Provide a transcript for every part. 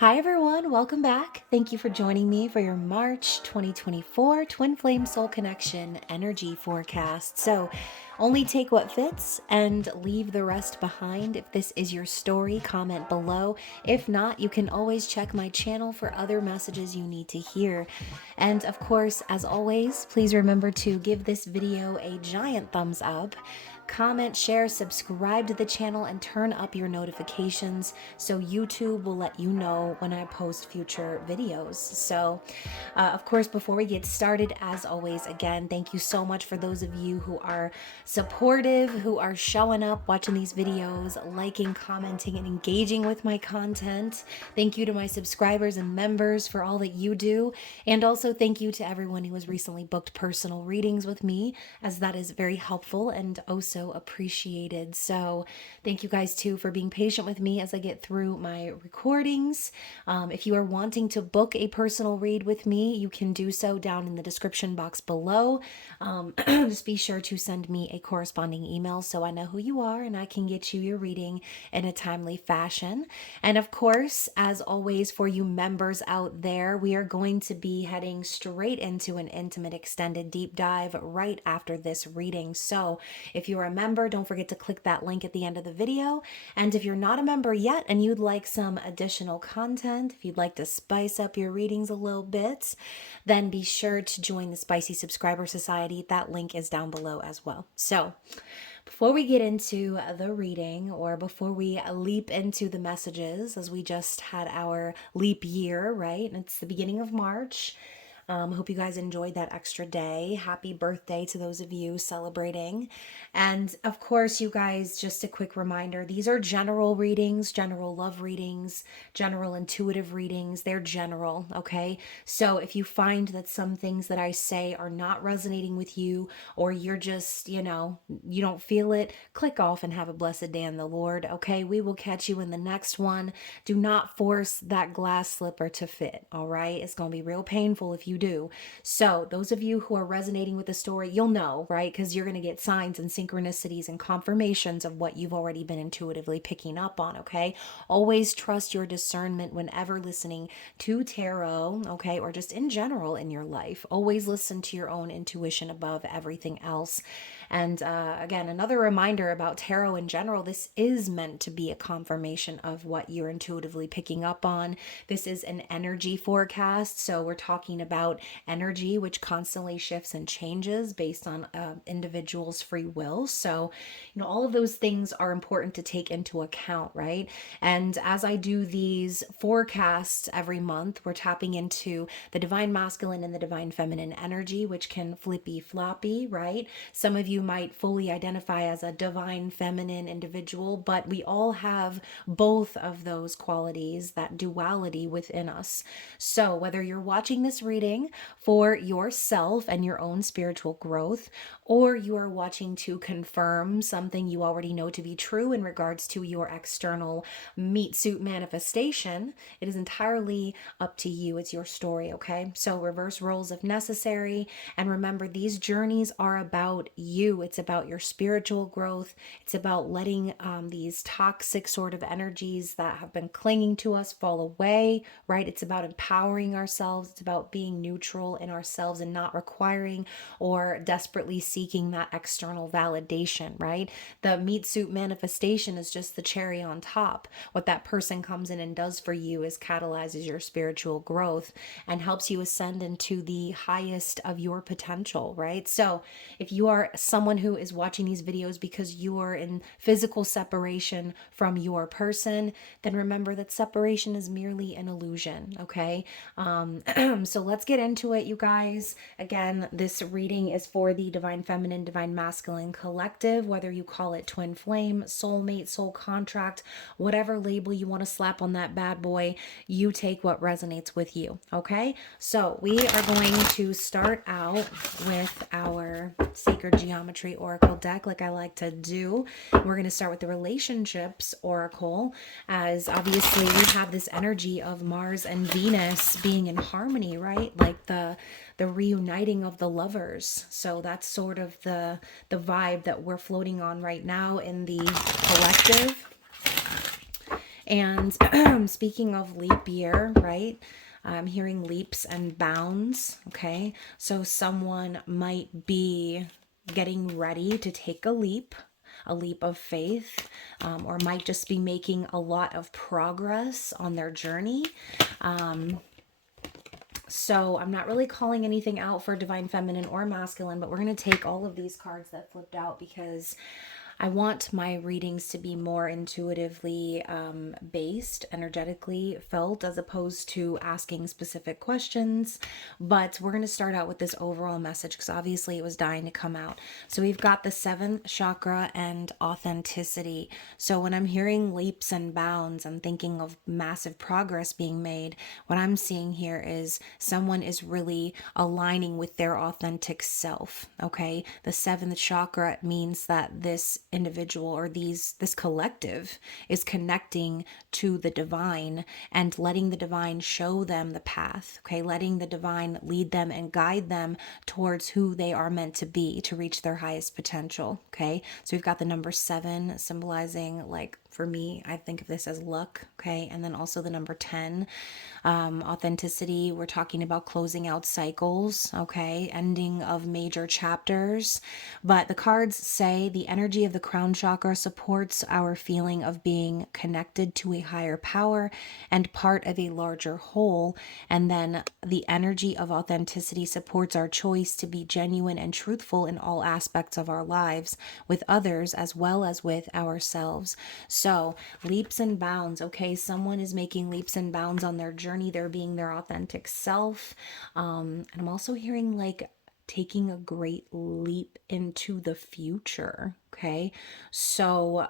Hi everyone, welcome back. Thank you for joining me for your March 2024 Twin Flame Soul Connection energy forecast. So, only take what fits and leave the rest behind. If this is your story, comment below. If not, you can always check my channel for other messages you need to hear. And of course, as always, please remember to give this video a giant thumbs up. Comment, share, subscribe to the channel, and turn up your notifications so YouTube will let you know when I post future videos. So, of course, before we get started, as always, again, thank you so much for those of you who are supportive, who are showing up, watching these videos, liking, commenting, and engaging with my content. Thank you to my subscribers and members for all that you do. And also thank you to everyone who has recently booked personal readings with me, as that is very helpful and also appreciated. So thank you guys too for being patient with me as I get through my recordings. If you are wanting to book a personal read with me, you can do so down in the description box below. Just be sure to send me a corresponding email so I know who you are and I can get you your reading in a timely fashion. And of course, as always, for you members out there, we are going to be heading straight into an intimate extended deep dive right after this reading. So if you are a member, don't forget to click that link at the end of the video. And if you're not a member yet and you'd like some additional content, if you'd like to spice up your readings a little bit, then be sure to join the Spicy Subscriber Society. That link is down below as well. So before we get into the reading, or before we leap into the messages, as we just had our leap year, right? And it's the beginning of March. Hope you guys enjoyed that extra day. Happy birthday to those of you celebrating. And of course, you guys, just a quick reminder, these are general readings, general love readings, general intuitive readings. They're general, okay? So if you find that some things that I say are not resonating with you, or you're just, you don't feel it, click off and have a blessed day in the Lord, okay? We will catch you in the next one. Do not force that glass slipper to fit, all right? It's going to be real painful if you do. So those of you who are resonating with the story, you'll know, right? Because you're going to get signs and synchronicities and confirmations of what you've already been intuitively picking up on, okay? Always trust your discernment whenever listening to tarot, okay? Or just in general in your life. Always listen to your own intuition above everything else. And again, another reminder about tarot in general, this is meant to be a confirmation of what you're intuitively picking up on. This is an energy forecast. So we're talking about energy, which constantly shifts and changes based on individual's free will. So, all of those things are important to take into account, right? And as I do these forecasts every month, we're tapping into the divine masculine and the divine feminine energy, which can flippy floppy, right? Some of you might fully identify as a divine feminine individual, but we all have both of those qualities, that duality within us. So whether you're watching this reading for yourself and your own spiritual growth, or you are watching to confirm something you already know to be true in regards to your external meat suit manifestation, it is entirely up to you. It's your story, okay? So reverse roles if necessary. And remember, these journeys are about you. It's about your spiritual growth. It's about letting these toxic sort of energies that have been clinging to us fall away, right? It's about empowering ourselves. It's about being neutral in ourselves and not requiring or desperately seeking that external validation, right? The meat suit manifestation is just the cherry on top. What that person comes in and does for you is catalyzes your spiritual growth and helps you ascend into the highest of your potential, right? So if you are someone who is watching these videos because you are in physical separation from your person, then remember that separation is merely an illusion, okay? So let's get into it, you guys. Again, this reading is for the divine feminine, divine masculine collective, whether you call it twin flame, soulmate, soul contract, whatever label you want to slap on that bad boy, you take what resonates with you, okay? So we are going to start out with our sacred geometry oracle deck, like I like to do. We're going to start with the relationships oracle, as obviously we have this energy of Mars and Venus being in harmony, right? Like the reuniting of the lovers. So that's sort of the vibe that we're floating on right now in the collective. And speaking of leap year, right? I'm hearing leaps and bounds. Okay. So someone might be getting ready to take a leap of faith, or might just be making a lot of progress on their journey. So I'm not really calling anything out for divine feminine or masculine, but we're going to take all of these cards that flipped out because I want my readings to be more intuitively based, energetically felt, as opposed to asking specific questions. But we're going to start out with this overall message because obviously it was dying to come out. So we've got the seventh chakra and authenticity. So when I'm hearing leaps and bounds, I'm thinking of massive progress being made. What I'm seeing here is someone is really aligning with their authentic self. Okay. The seventh chakra means that this individual or this collective is connecting to the divine and letting the divine show them the path. Okay. Letting the divine lead them and guide them towards who they are meant to be to reach their highest potential. Okay. So we've got the number 7 symbolizing, like, for me, I think of this as luck. Okay. And then also the number 10, authenticity. We're talking about closing out cycles. Okay. Ending of major chapters. But the cards say the energy of the crown chakra supports our feeling of being connected to a higher power and part of a larger whole. And then the energy of authenticity supports our choice to be genuine and truthful in all aspects of our lives, with others as well as with ourselves. So leaps and bounds. Okay, someone is making leaps and bounds on their journey. They're being their authentic self. And I'm also hearing like taking a great leap into the future. Okay, so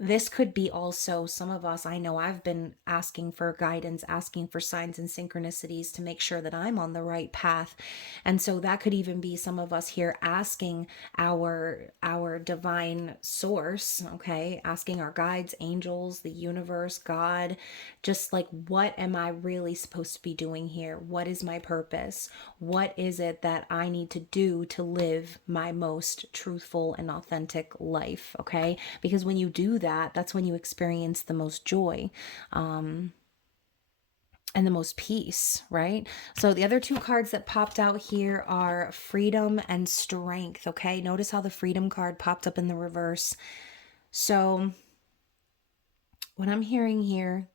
this could be also some of us. I know I've been asking for guidance, asking for signs and synchronicities to make sure that I'm on the right path. And so that could even be some of us here asking our divine source, okay? Asking our guides, angels, the universe, God, just like, what am I really supposed to be doing here? What is my purpose? What is it that I need to do to live my most truthful and authentic life, okay? Because when you do that, that's when you experience the most joy, and the most peace, right? So the other two cards that popped out here are freedom and strength, okay? Notice how the freedom card popped up in the reverse. So what I'm hearing here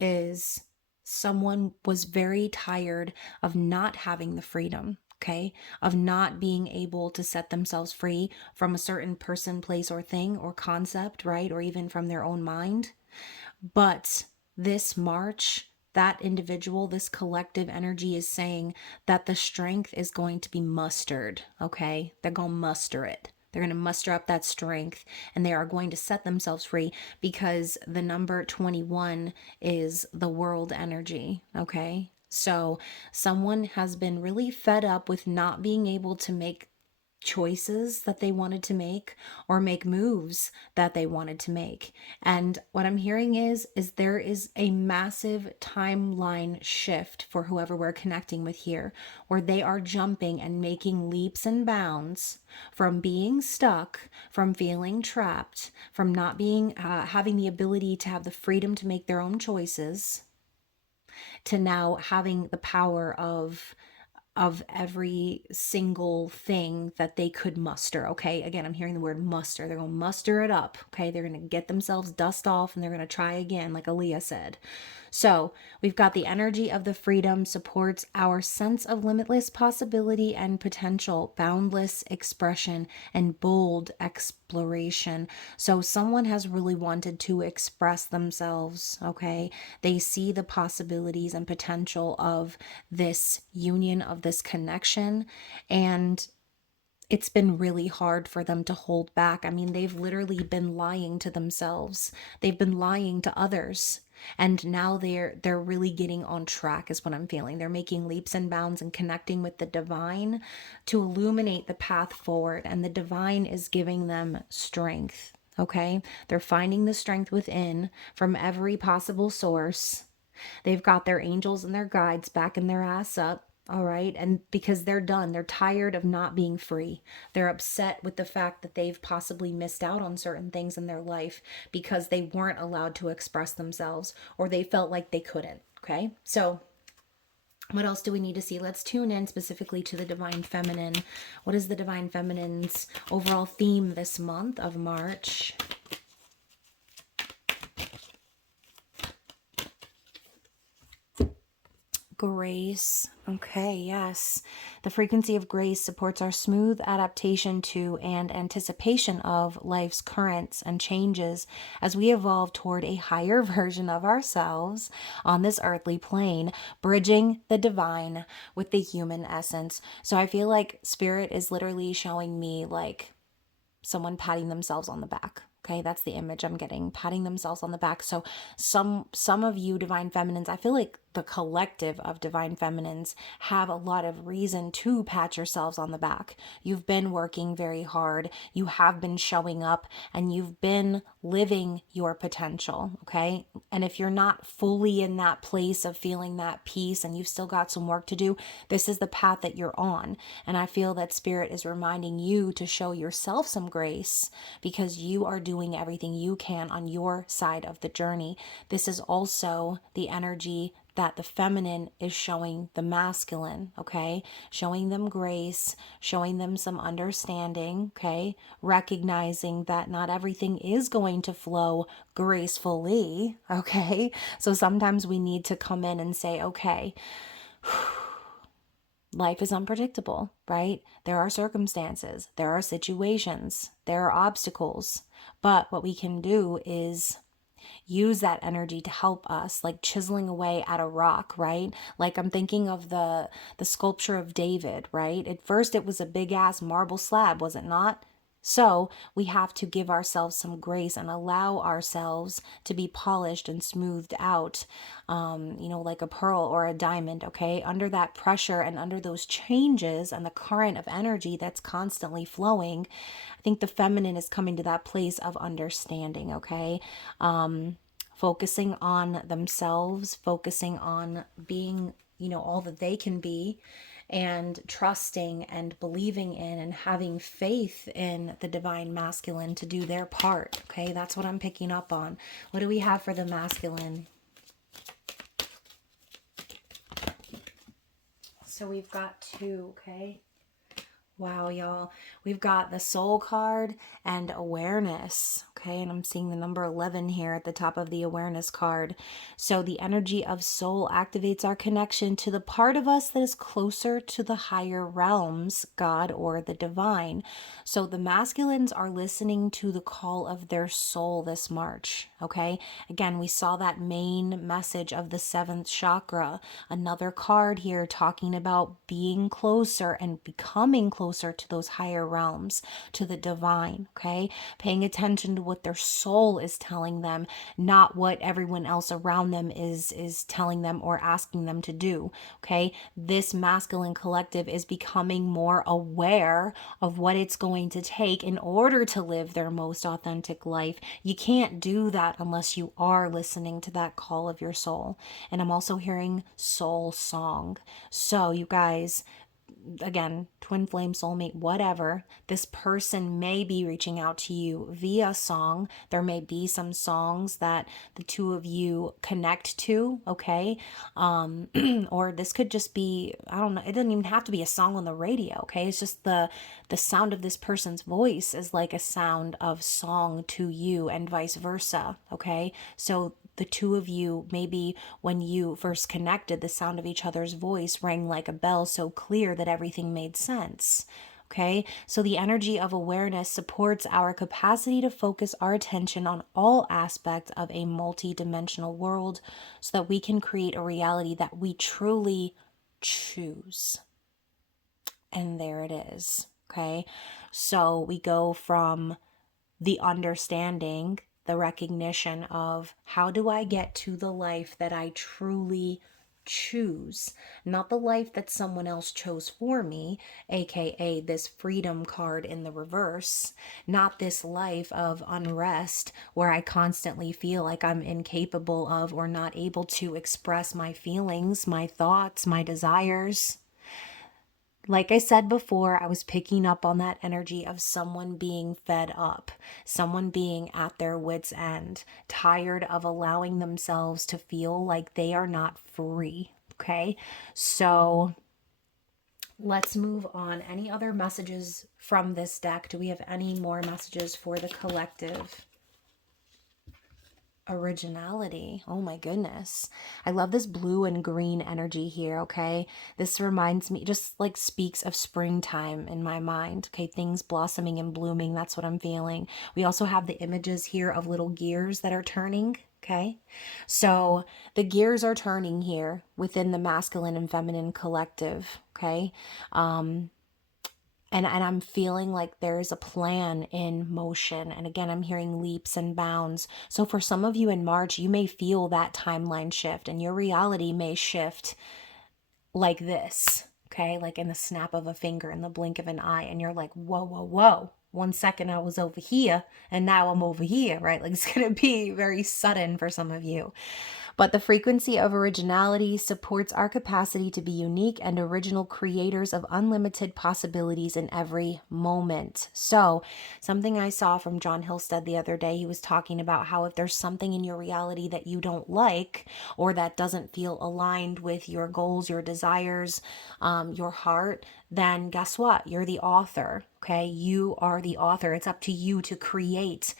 is someone was very tired of not having the freedom, okay? Of not being able to set themselves free from a certain person, place, or thing or concept, right? Or even from their own mind. But this March, that individual, this collective energy is saying that the strength is going to be mustered, okay? They're going to muster it. They're going to muster up that strength and they are going to set themselves free because the number 21 is the world energy, okay? So someone has been really fed up with not being able to make choices that they wanted to make or make moves that they wanted to make. And what I'm hearing is there is a massive timeline shift for whoever we're connecting with here, where they are jumping and making leaps and bounds from being stuck, from feeling trapped, from not being having the ability to have the freedom to make their own choices, to now having the power of every single thing that they could muster. Okay, again, I'm hearing the word muster. They're going to muster it up. Okay, they're going to get themselves dust off and they're going to try again, like Aaliyah said. So we've got the energy of the freedom supports our sense of limitless possibility and potential, boundless expression, and bold exploration. So someone has really wanted to express themselves, okay? They see the possibilities and potential of this union, of this connection, and it's been really hard for them to hold back. I mean, they've literally been lying to themselves. They've been lying to others. And now they're really getting on track is what I'm feeling. They're making leaps and bounds and connecting with the divine to illuminate the path forward. And the divine is giving them strength. Okay? They're finding the strength within from every possible source. They've got their angels and their guides backing their ass up. All right. And because they're done, they're tired of not being free. They're upset with the fact that they've possibly missed out on certain things in their life because they weren't allowed to express themselves or they felt like they couldn't. Okay. So, what else do we need to see? Let's tune in specifically to the Divine Feminine. What is the Divine Feminine's overall theme this month of March? Grace. Okay, yes. The frequency of grace supports our smooth adaptation to and anticipation of life's currents and changes as we evolve toward a higher version of ourselves on this earthly plane, bridging the divine with the human essence. So I feel like Spirit is literally showing me like someone patting themselves on the back. Okay, that's the image I'm getting, patting themselves on the back. So some of you divine feminines, I feel like the collective of divine feminines have a lot of reason to pat yourselves on the back. You've been working very hard. You have been showing up and you've been living your potential, okay? And if you're not fully in that place of feeling that peace and you've still got some work to do, this is the path that you're on. And I feel that Spirit is reminding you to show yourself some grace because you are doing everything you can on your side of the journey. This is also the energy that the feminine is showing the masculine, okay? Showing them grace, showing them some understanding, okay? Recognizing that not everything is going to flow gracefully, okay? So sometimes we need to come in and say, okay, life is unpredictable, right? There are circumstances, there are situations, there are obstacles, but what we can do is use that energy to help us, like chiseling away at a rock, right? Like I'm thinking of the sculpture of David, right? At first it was a big ass marble slab, was it not? So we have to give ourselves some grace and allow ourselves to be polished and smoothed out, like a pearl or a diamond, okay? Under that pressure and under those changes and the current of energy that's constantly flowing, I think the feminine is coming to that place of understanding, okay? Focusing on themselves, focusing on being, all that they can be, and trusting and believing in and having faith in the divine masculine to do their part. Okay, that's what I'm picking up on. What do we have for the masculine? So we've got two, okay? Wow, y'all. We've got the soul card and awareness. Okay, and I'm seeing the number 11 here at the top of the awareness card. So the energy of soul activates our connection to the part of us that is closer to the higher realms, God or the divine. So the masculines are listening to the call of their soul this March. Okay, again, we saw that main message of the seventh chakra. Another card here talking about being closer and becoming closer to those higher realms, to the divine, okay? Paying attention to what their soul is telling them, not what everyone else around them is telling them or asking them to do, okay? This masculine collective is becoming more aware of what it's going to take in order to live their most authentic life. You can't do that unless you are listening to that call of your soul. And I'm also hearing soul song. So you guys, again, twin flame, soulmate, whatever, this person may be reaching out to you via song. There may be some songs that the two of you connect to, okay? Or this could just be, I don't know, it doesn't even have to be a song on the radio, okay? It's just the sound of this person's voice is like a sound of song to you and vice versa, okay? So the two of you, maybe when you first connected, the sound of each other's voice rang like a bell so clear that everything made sense. Okay, so the energy of awareness supports our capacity to focus our attention on all aspects of a multi-dimensional world so that we can create a reality that we truly choose. And there it is. Okay, so we go from the understanding, the recognition of how do I get to the life that I truly choose, not the life that someone else chose for me, aka this freedom card in the reverse, not this life of unrest where I constantly feel like I'm incapable of or not able to express my feelings, my thoughts, my desires. Like I said before, I was picking up on that energy of someone being fed up, someone being at their wits' end, tired of allowing themselves to feel like they are not free. Okay. So let's move on. Any other messages from this deck? Do we have any more messages for the collective? Originality. Oh my goodness. I love this blue and green energy here, okay? This reminds me, just like speaks of springtime in my mind, okay? Things blossoming and blooming. That's what I'm feeling. We also have the images here of little gears that are turning, okay? So the gears are turning here within the masculine and feminine collective, okay? And I'm feeling like there's a plan in motion. And again, I'm hearing leaps and bounds. So for some of you in March, you may feel that timeline shift and your reality may shift like this, okay? Like in the snap of a finger, in the blink of an eye. And you're like, whoa, whoa, whoa. 1 second I was over here and now I'm over here, right? Like it's going to be very sudden for some of you. But the frequency of originality supports our capacity to be unique and original creators of unlimited possibilities in every moment. So, something I saw from John Hillstead the other day, he was talking about how if there's something in your reality that you don't like or that doesn't feel aligned with your goals, your desires, your heart, then guess what? You're the author, okay? You are the author. It's up to you to create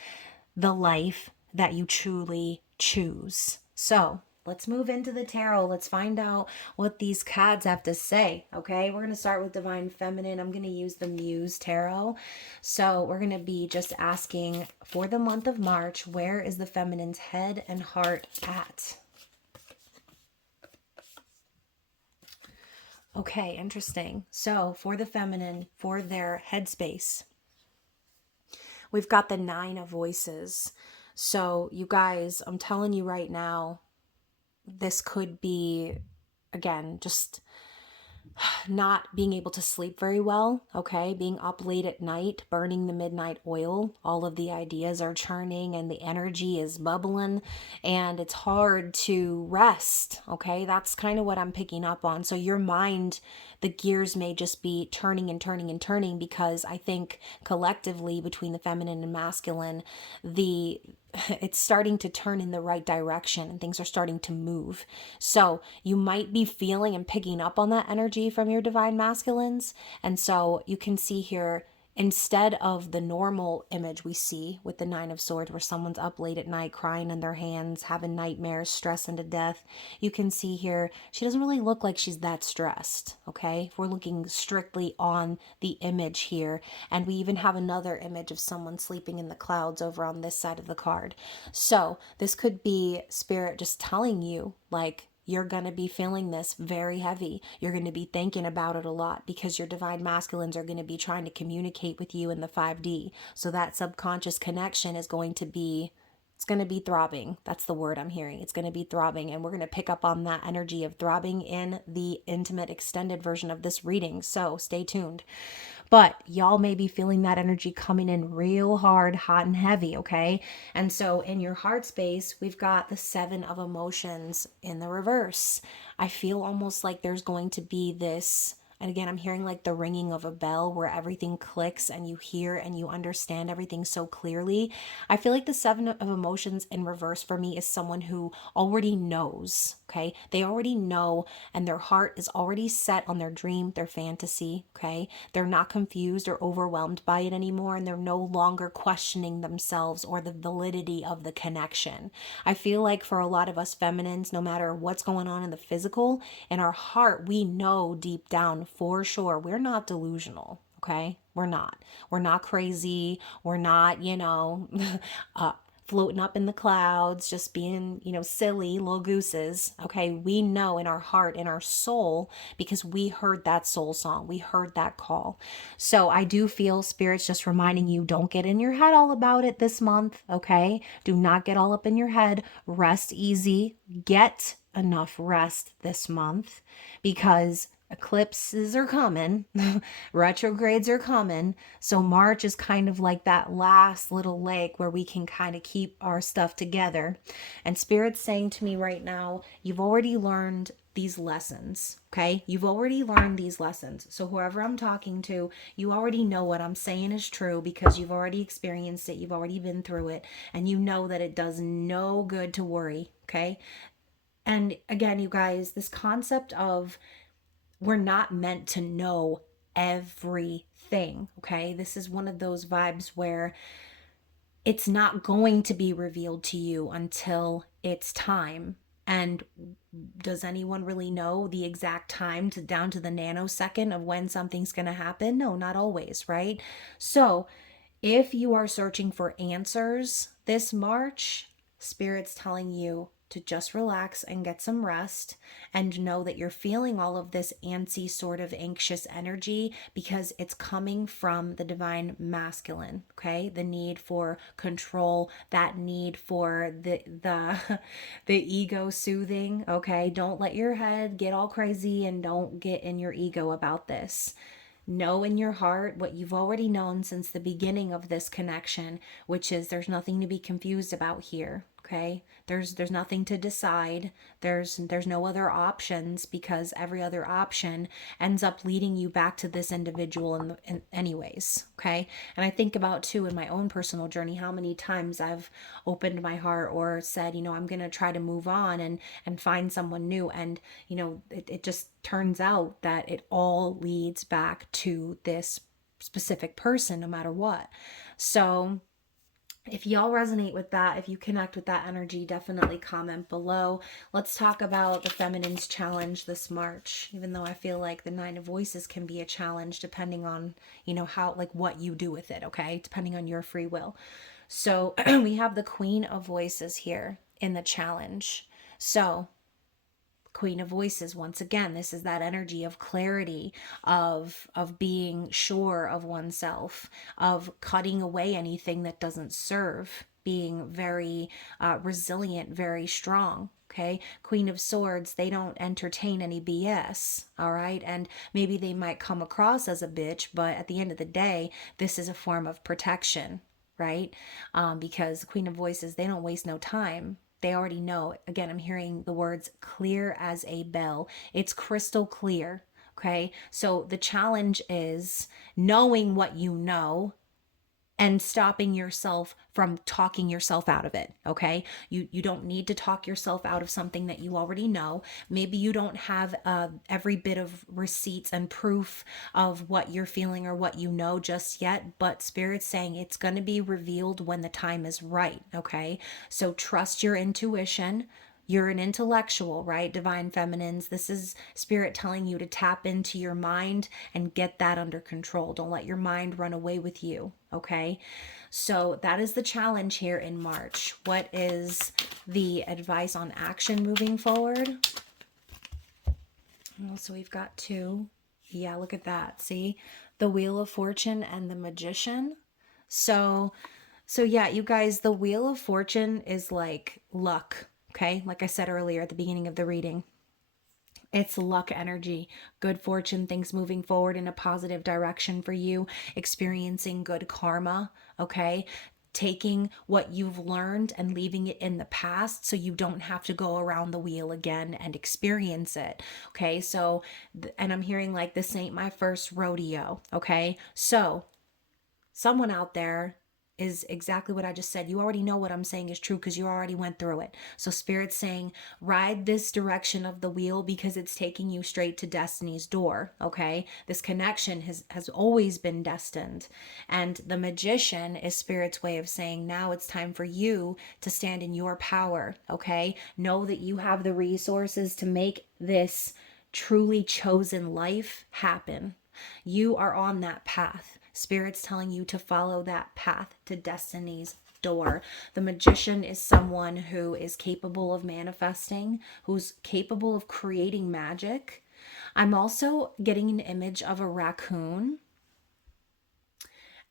the life that you truly choose. So let's move into the tarot. Let's find out what these cards have to say. Okay, we're going to start with Divine Feminine. I'm going to use the Muse Tarot. So we're going to be just asking for the month of March, where is the feminine's head and heart at? Okay, interesting. So for the feminine, for their headspace, we've got the 9 of Voices. So you guys, I'm telling you right now, this could be, again, just not being able to sleep very well, okay? Being up late at night, burning the midnight oil. All of the ideas are churning and the energy is bubbling and it's hard to rest, okay? That's kind of what I'm picking up on. So your mind, the gears may just be turning and turning and turning because I think collectively between the feminine and masculine, it's starting to turn in the right direction and things are starting to move. So you might be feeling and picking up on that energy from your divine masculines. And so you can see here, instead of the normal image we see with the 9 of Swords where someone's up late at night crying in their hands, having nightmares, stressing to death, you can see here she doesn't really look like she's that stressed, okay? If we're looking strictly on the image here, and we even have another image of someone sleeping in the clouds over on this side of the card. So this could be Spirit just telling you, like, you're going to be feeling this very heavy. You're going to be thinking about it a lot because your divine masculines are going to be trying to communicate with you in the 5D. So that subconscious connection is going to be, it's going to be throbbing. That's the word I'm hearing. It's going to be throbbing. And we're going to pick up on that energy of throbbing in the intimate extended version of this reading. So stay tuned. But y'all may be feeling that energy coming in real hard, hot and heavy, okay? And so in your heart space, we've got the 7 of Emotions in the reverse. I feel almost like there's going to be this, and again, I'm hearing like the ringing of a bell where everything clicks and you hear and you understand everything so clearly. I feel like the 7 of Emotions in reverse for me is someone who already knows, okay? They already know and their heart is already set on their dream, their fantasy, okay? They're not confused or overwhelmed by it anymore and they're no longer questioning themselves or the validity of the connection. I feel like for a lot of us feminines, no matter what's going on in the physical, in our heart, we know deep down for sure we're not delusional, okay? We're not. We're not crazy. We're not, floating up in the clouds, just being, silly little gooses. Okay, we know in our heart, in our soul, because we heard that soul song, we heard that call. So I do feel Spirit's just reminding you, don't get in your head all about it this month, okay? Do not get all up in your head. Rest easy. Get enough rest this month because eclipses are coming, retrogrades are coming. So March is kind of like that last little leg where we can kind of keep our stuff together. And Spirit's saying to me right now, you've already learned these lessons, okay? You've already learned these lessons. So whoever I'm talking to, you already know what I'm saying is true because you've already experienced it, you've already been through it, and you know that it does no good to worry, okay? And again, you guys, this concept of we're not meant to know everything, okay? This is one of those vibes where it's not going to be revealed to you until it's time. And does anyone really know the exact time to down to the nanosecond of when something's going to happen? No, not always, right? So, if you are searching for answers this March, Spirit's telling you to just relax and get some rest and know that you're feeling all of this antsy, sort of anxious energy because it's coming from the divine masculine, okay? The need for control, that need for the ego soothing, okay? Don't let your head get all crazy and don't get in your ego about this. Know in your heart what you've already known since the beginning of this connection, which is there's nothing to be confused about here, okay? There's nothing to decide. There's no other options because every other option ends up leading you back to this individual in anyways, okay? And I think about too in my own personal journey how many times I've opened my heart or said, I'm going to try to move on and find someone new, and it just turns out that it all leads back to this specific person no matter what. So if y'all resonate with that, if you connect with that energy, definitely comment below. Let's talk about the Feminine's Challenge this March, even though I feel like the Nine of Voices can be a challenge depending on, how, like what you do with it, okay? Depending on your free will. So we have the Queen of Voices here in the challenge. So Queen of Voices, once again, this is that energy of clarity, of being sure of oneself, of cutting away anything that doesn't serve, being very resilient, very strong. Okay, Queen of Swords, they don't entertain any BS, all right? And maybe they might come across as a bitch, but at the end of the day, this is a form of protection, right? Because Queen of Voices, they don't waste no time. They already know. Again, I'm hearing the words clear as a bell. It's crystal clear. Okay. So the challenge is knowing what you know and stopping yourself from talking yourself out of it. Okay. You don't need to talk yourself out of something that you already know. Maybe you don't have every bit of receipts and proof of what you're feeling or what you know just yet, but Spirit's saying it's going to be revealed when the time is right. Okay. So trust your intuition. You're an intellectual, right? Divine Feminines. This is Spirit telling you to tap into your mind and get that under control. Don't let your mind run away with you, okay? So that is the challenge here in March. What is the advice on action moving forward? Oh, so we've got two. Yeah, look at that. See? The Wheel of Fortune and the Magician. So yeah, you guys, the Wheel of Fortune is like luck. Okay, like I said earlier at the beginning of the reading, it's luck energy, good fortune, things moving forward in a positive direction for you, experiencing good karma, okay? Taking what you've learned and leaving it in the past so you don't have to go around the wheel again and experience it, okay? So, and I'm hearing like this ain't my first rodeo, okay? So, someone out there is exactly what I just said. You already know what I'm saying is true because you already went through it. So Spirit's saying, ride this direction of the wheel because it's taking you straight to destiny's door, okay? This connection has always been destined. And the Magician is Spirit's way of saying, now it's time for you to stand in your power, okay? Know that you have the resources to make this truly chosen life happen. You are on that path. Spirit's telling you to follow that path to destiny's door. The Magician is someone who is capable of manifesting, who's capable of creating magic. I'm also getting an image of a raccoon.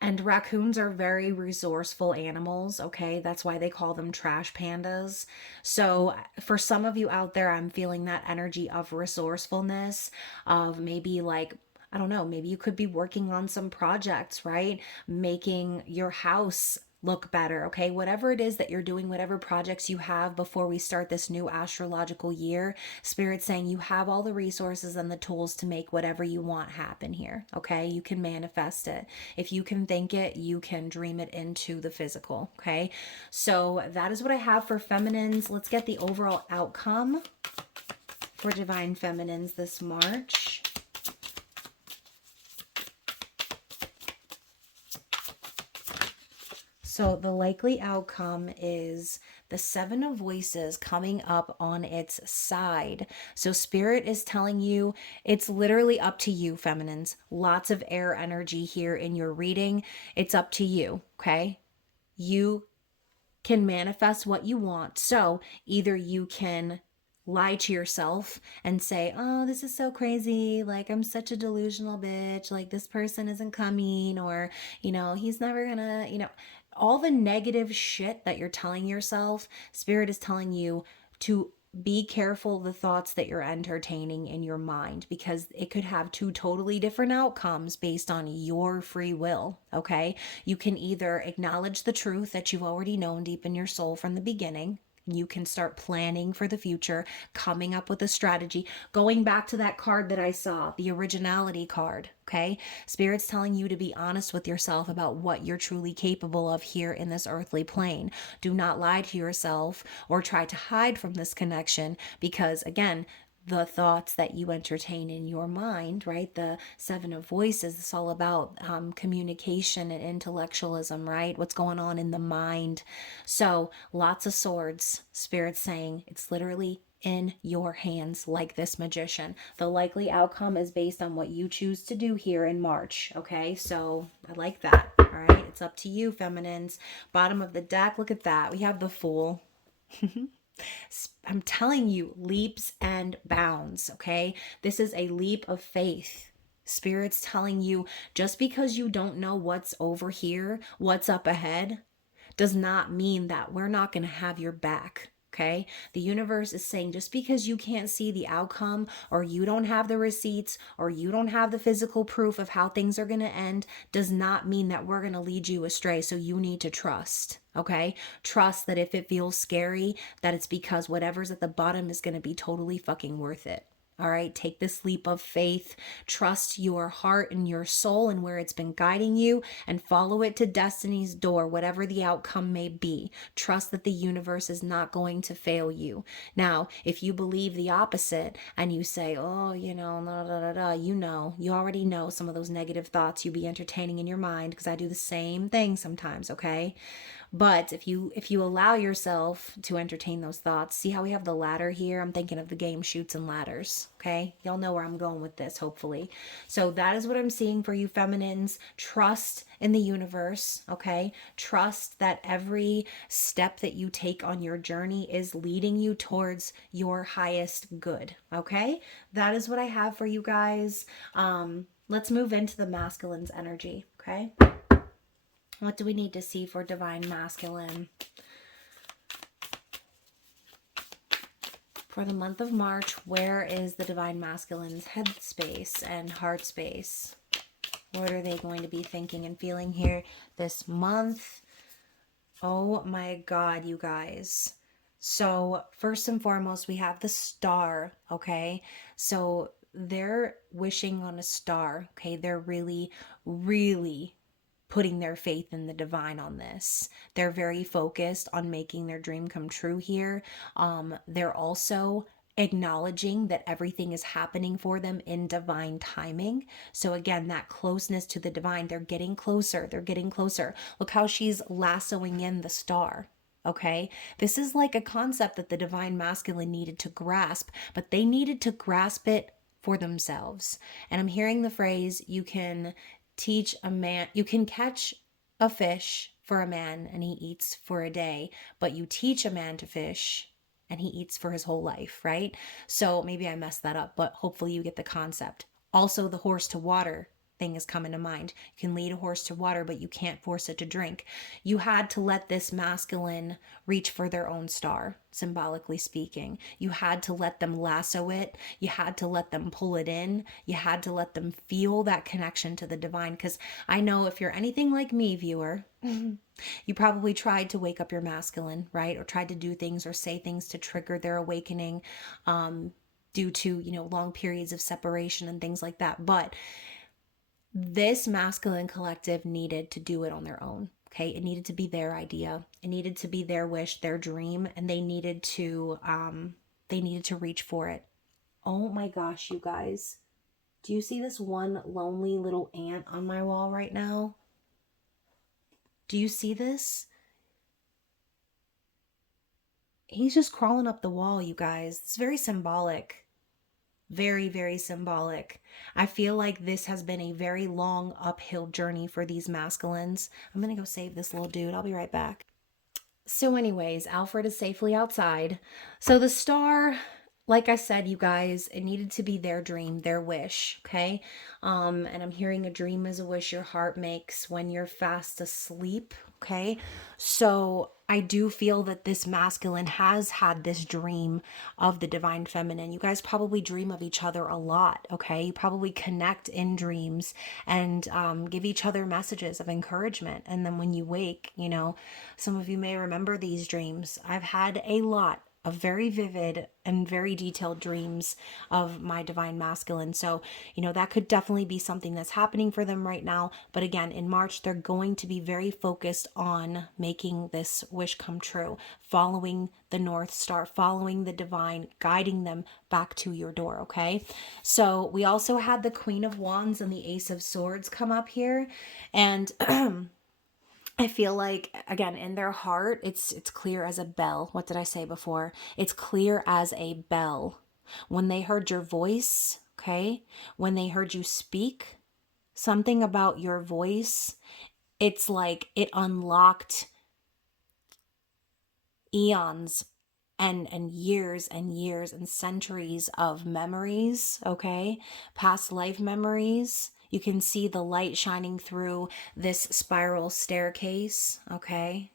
And raccoons are very resourceful animals, okay? That's why they call them trash pandas. So, for some of you out there, I'm feeling that energy of resourcefulness, of maybe like, I don't know, maybe you could be working on some projects, right? Making your house look better, okay? Whatever it is that you're doing, whatever projects you have before we start this new astrological year, Spirit's saying you have all the resources and the tools to make whatever you want happen here, okay? You can manifest it. If you can think it, you can dream it into the physical, okay? So that is what I have for feminines. Let's get the overall outcome for divine feminines this March. So the likely outcome is the Seven of Voices coming up on its side. So Spirit is telling you it's literally up to you, feminines. Lots of air energy here in your reading. It's up to you, okay? You can manifest what you want. So either you can lie to yourself and say, oh, this is so crazy. Like, I'm such a delusional bitch. Like, this person isn't coming, or, he's never gonna, all the negative shit that you're telling yourself. Spirit is telling you to be careful the thoughts that you're entertaining in your mind, because it could have two totally different outcomes based on your free will, okay? You can either acknowledge the truth that you've already known deep in your soul from the beginning. You can start planning for the future, coming up with a strategy, going back to that card that I saw, the originality card, okay? Spirit's telling you to be honest with yourself about what you're truly capable of here in this earthly plane. Do not lie to yourself or try to hide from this connection, because again, the thoughts that you entertain in your mind, right? The Seven of Voices, it's all about communication and intellectualism, right? What's going on in the mind. So lots of swords. Spirit's saying it's literally in your hands, like this magician. The likely outcome is based on what you choose to do here in March, okay? So I like that, all right? It's up to you, feminines. Bottom of the deck, look at that. We have the Fool. I'm telling you, leaps and bounds, okay? This is a leap of faith. Spirit's telling you, just because you don't know what's over here, what's up ahead, does not mean that we're not going to have your back. Okay. The universe is saying, just because you can't see the outcome, or you don't have the receipts, or you don't have the physical proof of how things are going to end, does not mean that we're going to lead you astray. So you need to trust. Okay. Trust that if it feels scary, that it's because whatever's at the bottom is going to be totally fucking worth it. All right, take this leap of faith, trust your heart and your soul and where it's been guiding you, and follow it to destiny's door, whatever the outcome may be. Trust that the universe is not going to fail you. Now, if you believe the opposite and you say, oh, you already know some of those negative thoughts you be entertaining in your mind, because I do the same thing sometimes, okay? But if you allow yourself to entertain those thoughts, see how we have the ladder here? I'm thinking of the game Chutes and Ladders, okay? Y'all know where I'm going with this, hopefully. So that is what I'm seeing for you feminines. Trust in the universe, okay? Trust that every step that you take on your journey is leading you towards your highest good, okay? That is what I have for you guys. Let's move into the masculine's energy, okay? What do we need to see for divine masculine? For the month of March, where is the divine masculine's head space and heart space? What are they going to be thinking and feeling here this month? Oh my God, you guys. So first and foremost, we have the star, okay? So they're wishing on a star, okay? They're really, really putting their faith in the divine on this. They're very focused on making their dream come true here. They're also acknowledging that everything is happening for them in divine timing. So again, that closeness to the divine, they're getting closer. They're getting closer. Look how she's lassoing in the star. Okay, this is like a concept that the divine masculine needed to grasp, but they needed to grasp it for themselves. And I'm hearing the phrase, you can catch a fish for a man and he eats for a day, but you teach a man to fish and he eats for his whole life, right? So maybe I messed that up, but hopefully you get the concept. Also, the horse to water, thing is coming to mind. You can lead a horse to water, but you can't force it to drink. You had to let this masculine reach for their own star, symbolically speaking. You had to let them lasso it. You had to let them pull it in. You had to let them feel that connection to the divine. Because I know if you're anything like me, viewer, you probably tried to wake up your masculine, right? Or tried to do things or say things to trigger their awakening, due to, long periods of separation and things like that. But this masculine collective needed to do it on their own. Okay, it needed to be their idea. It needed to be their wish, their dream, and they needed to reach for it. Oh my gosh, you guys. Do you see this one lonely little ant on my wall right now? Do you see this? He's just crawling up the wall, you guys. It's very symbolic. Very, very symbolic. I feel like this has been a very long uphill journey for these masculines. I'm going to go save this little dude. I'll be right back. So anyways, Alfred is safely outside. So the star, like I said, you guys, it needed to be their dream, their wish, okay? And I'm hearing a dream is a wish your heart makes when you're fast asleep, okay? So I do feel that this masculine has had this dream of the divine feminine. You guys probably dream of each other a lot, okay? You probably connect in dreams and give each other messages of encouragement. And then when you wake, some of you may remember these dreams. I've had a lot of very vivid and very detailed dreams of my divine masculine. So, that could definitely be something that's happening for them right now. But again, in March, they're going to be very focused on making this wish come true, following the North Star, following the divine, guiding them back to your door, okay? So we also had the Queen of Wands and the Ace of Swords come up here. And I feel like, again, in their heart, it's clear as a bell. What did I say before? It's clear as a bell. When they heard your voice, okay, when they heard you speak, something about your voice, it's like it unlocked eons and years and years and centuries of memories, okay, past life memories. You can see the light shining through this spiral staircase, okay?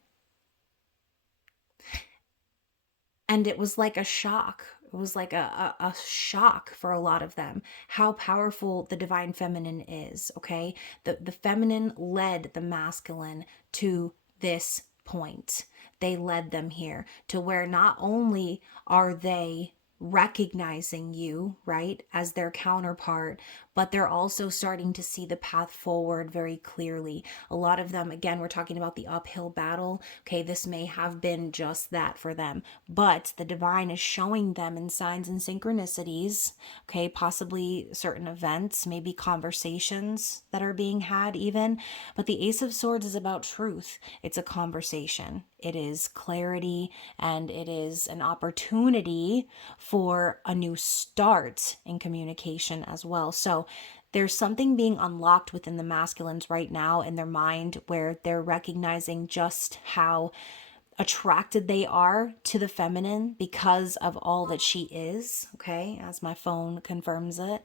And it was like a shock. It was like a shock for a lot of them, how powerful the divine feminine is, okay? The feminine led the masculine to this point. They led them here to where not only are they recognizing you, right, as their counterpart, but they're also starting to see the path forward very clearly. A lot of them, again, we're talking about the uphill battle. Okay, this may have been just that for them, but the divine is showing them in signs and synchronicities, okay, possibly certain events, maybe conversations that are being had even. But the Ace of Swords is about truth. It's a conversation. It is clarity, and it is an opportunity for a new start in communication as well. So there's something being unlocked within the masculines right now in their mind where they're recognizing just how attracted they are to the feminine because of all that she is, okay, as my phone confirms it.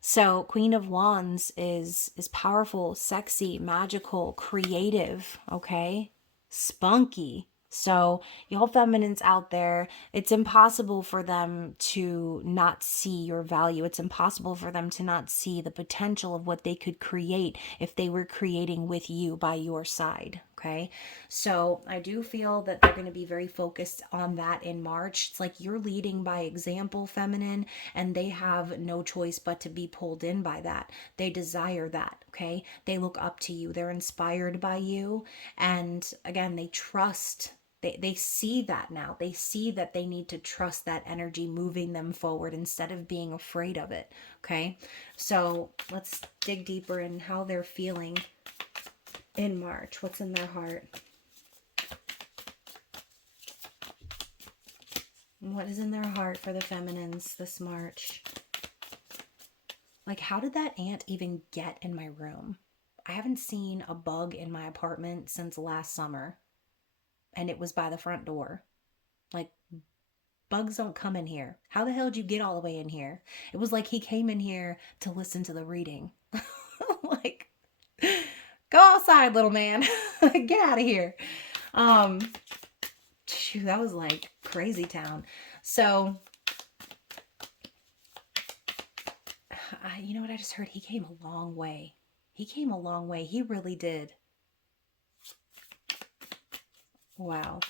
So Queen of Wands is powerful, sexy, magical, creative, okay? Spunky. So y'all feminines out there, it's impossible for them to not see your value. It's impossible for them to not see the potential of what they could create if they were creating with you by your side. Okay. So I do feel that they're going to be very focused on that in March. It's like you're leading by example, feminine, and they have no choice but to be pulled in by that. They desire that. Okay. They look up to you. They're inspired by you. And again, they trust. They see that now. They see that they need to trust that energy moving them forward instead of being afraid of it. Okay. So let's dig deeper in how they're feeling in March. What's in their heart? What is in their heart for the feminines this March? Like, how did that ant even get in my room? I haven't seen a bug in my apartment since last summer, and it was by the front door. Like, bugs don't come in here. How the hell did you get all the way in here? It was like he came in here to listen to the reading. outside, little man. Get out of here. Phew, that was like crazy town. So, you know what I just heard? He came a long way. He came a long way. He really did. Wow.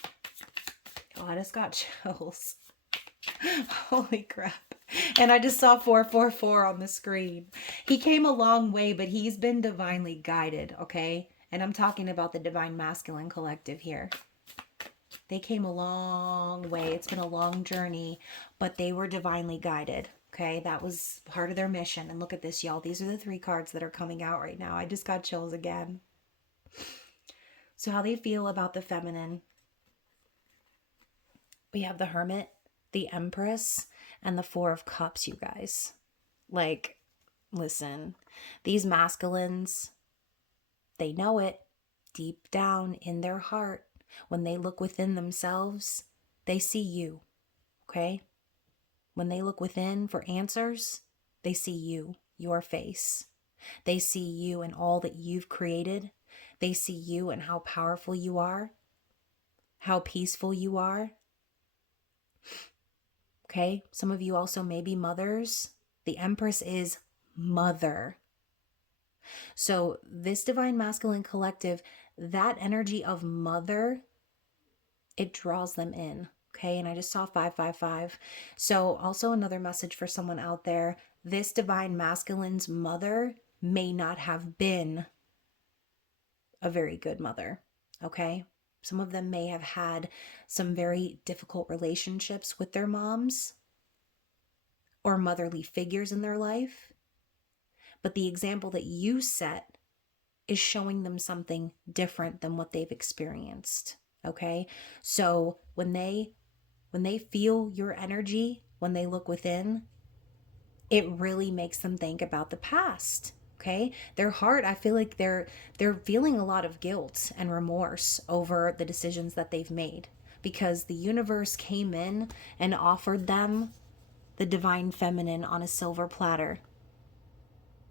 Oh, I just got chills. Holy crap. And I just saw 444 on the screen. He came a long way, but he's been divinely guided, okay? And I'm talking about the Divine Masculine Collective here. They came a long way. It's been a long journey, but they were divinely guided, okay? That was part of their mission. And look at this, y'all. These are the 3 cards that are coming out right now. I just got chills again. So how they feel about the feminine. We have the Hermit, the Empress, and the 4 of Cups, you guys. Like, listen, these masculines, they know it deep down in their heart. When they look within themselves, they see you, okay? When they look within for answers, they see you, your face. They see you and all that you've created. They see you and how powerful you are, how peaceful you are. Okay, some of you also may be mothers. The Empress is mother. So this Divine Masculine Collective, that energy of mother, it draws them in. Okay, and I just saw 555. So also another message for someone out there. This Divine Masculine's mother may not have been a very good mother. Okay, some of them may have had some very difficult relationships with their moms or motherly figures in their life. But the example that you set is showing them something different than what they've experienced. Okay? So when they feel your energy, when they look within, it really makes them think about the past. Okay? Their heart, I feel like they're feeling a lot of guilt and remorse over the decisions that they've made, because the universe came in and offered them the divine feminine on a silver platter.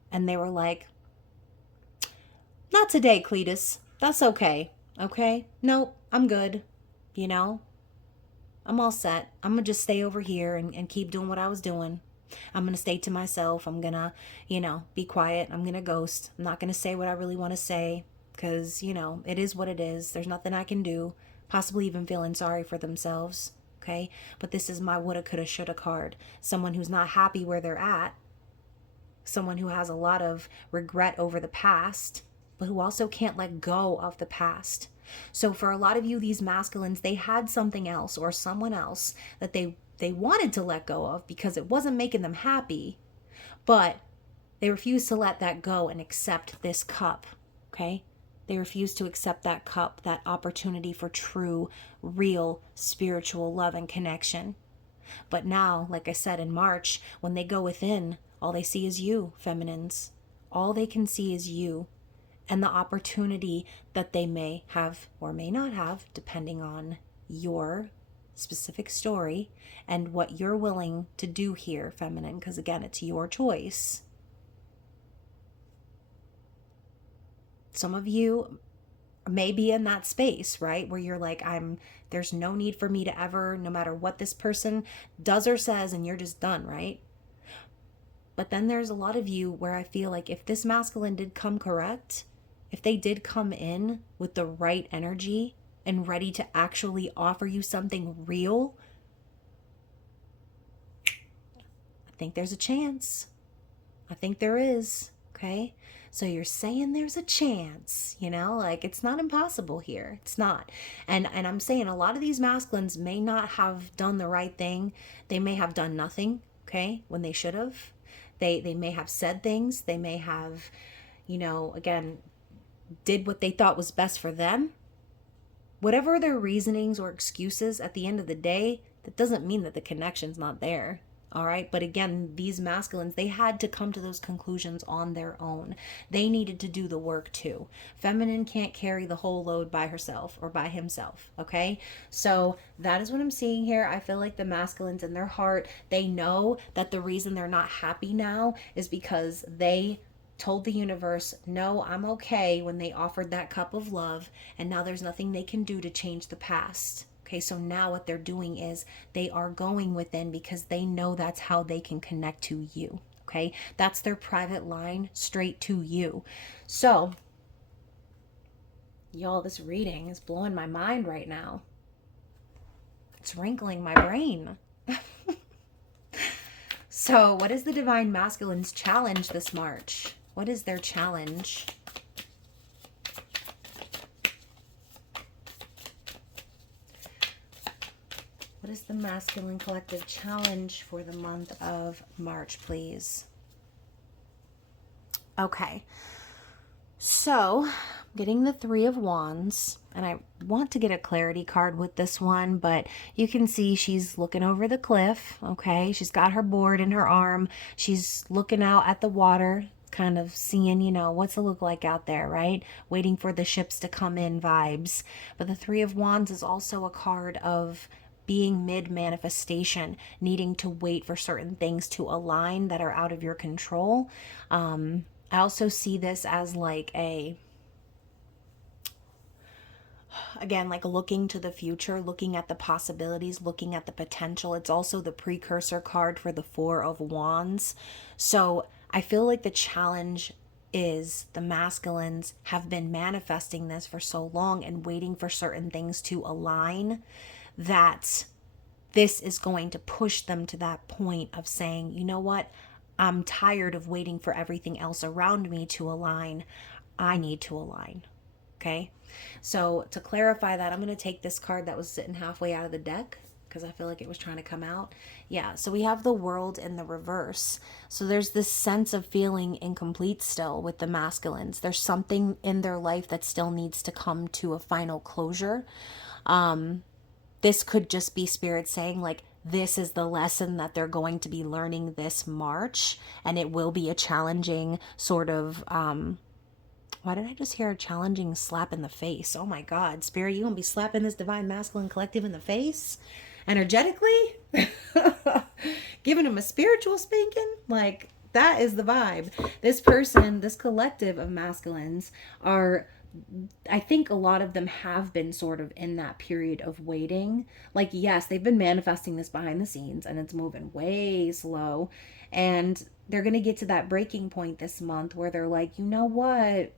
And they were like, not today, Cletus. That's okay. Okay? Nope, I'm good. You know? I'm all set. I'm going to just stay over here and keep doing what I was doing. I'm going to stay to myself. I'm going to, be quiet. I'm going to ghost. I'm not going to say what I really want to say because, it is what it is. There's nothing I can do. Possibly even feeling sorry for themselves. Okay? But this is my woulda, coulda, shoulda card. Someone who's not happy where they're at. Someone who has a lot of regret over the past, but who also can't let go of the past. So for a lot of you, these masculines, they had something else or someone else that they wanted to let go of because it wasn't making them happy, but they refused to let that go and accept this cup, okay? They refused to accept that cup, that opportunity for true, real, spiritual love and connection. But now, like I said, in March, when they go within, all they see is you, feminines. All they can see is you and the opportunity that they may have or may not have, depending on your specific story and what you're willing to do here, feminine, because again, it's your choice. Some of you may be in that space, right? Where you're like, there's no need for me to ever, no matter what this person does or says, and you're just done, right? But then there's a lot of you where I feel like if this masculine did come correct, if they did come in with the right energy and ready to actually offer you something real, I think there's a chance. I think there is, okay? So you're saying there's a chance, like it's not impossible here. It's not. And I'm saying a lot of these masculines may not have done the right thing. They may have done nothing, okay, when they should have. They may have said things. They may have, again, did what they thought was best for them. Whatever their reasonings or excuses, at the end of the day, that doesn't mean that the connection's not there. All right. But again, these masculines, they had to come to those conclusions on their own. They needed to do the work too. Feminine can't carry the whole load by herself or by himself. Okay. So that is what I'm seeing here. I feel like the masculines in their heart, they know that the reason they're not happy now is because they told the universe, no, I'm okay, when they offered that cup of love, and now there's nothing they can do to change the past. Okay, so now what they're doing is they are going within because they know that's how they can connect to you. Okay, that's their private line straight to you. So, y'all, this reading is blowing my mind right now. It's wrinkling my brain. So, what is the Divine Masculine's challenge this March? What is their challenge? What is the Masculine Collective challenge for the month of March, please? Okay. So, getting the Three of Wands, and I want to get a clarity card with this one, but you can see she's looking over the cliff, okay? She's got her board in her arm. She's looking out at the water, kind of seeing, you know, what's it look like out there, right? Waiting for the ships to come in vibes. But the Three of Wands is also a card of being mid-manifestation, needing to wait for certain things to align that are out of your control. I also see this as like again, like looking to the future, looking at the possibilities, looking at the potential. It's also the precursor card for the Four of Wands. So I feel like the challenge is the masculines have been manifesting this for so long and waiting for certain things to align that this is going to push them to that point of saying, you know what? I'm tired of waiting for everything else around me to align. I need to align. Okay. So to clarify that, I'm going to take this card that was sitting halfway out of the deck because I feel like it was trying to come out. Yeah. So we have the World in the reverse. So there's this sense of feeling incomplete still with the masculines. There's something in their life that still needs to come to a final closure. This could just be spirit saying, like, this is the lesson that they're going to be learning this March, and it will be a challenging sort of why did I just hear a challenging slap in the face? Oh my God, Spirit, you gonna be slapping this Divine Masculine Collective in the face energetically? Giving them a spiritual spanking? Like, that is the vibe. This person, this collective of masculines are, I think a lot of them have been sort of in that period of waiting. Like, yes, they've been manifesting this behind the scenes and it's moving way slow. And they're going to get to that breaking point this month where they're like, you know what?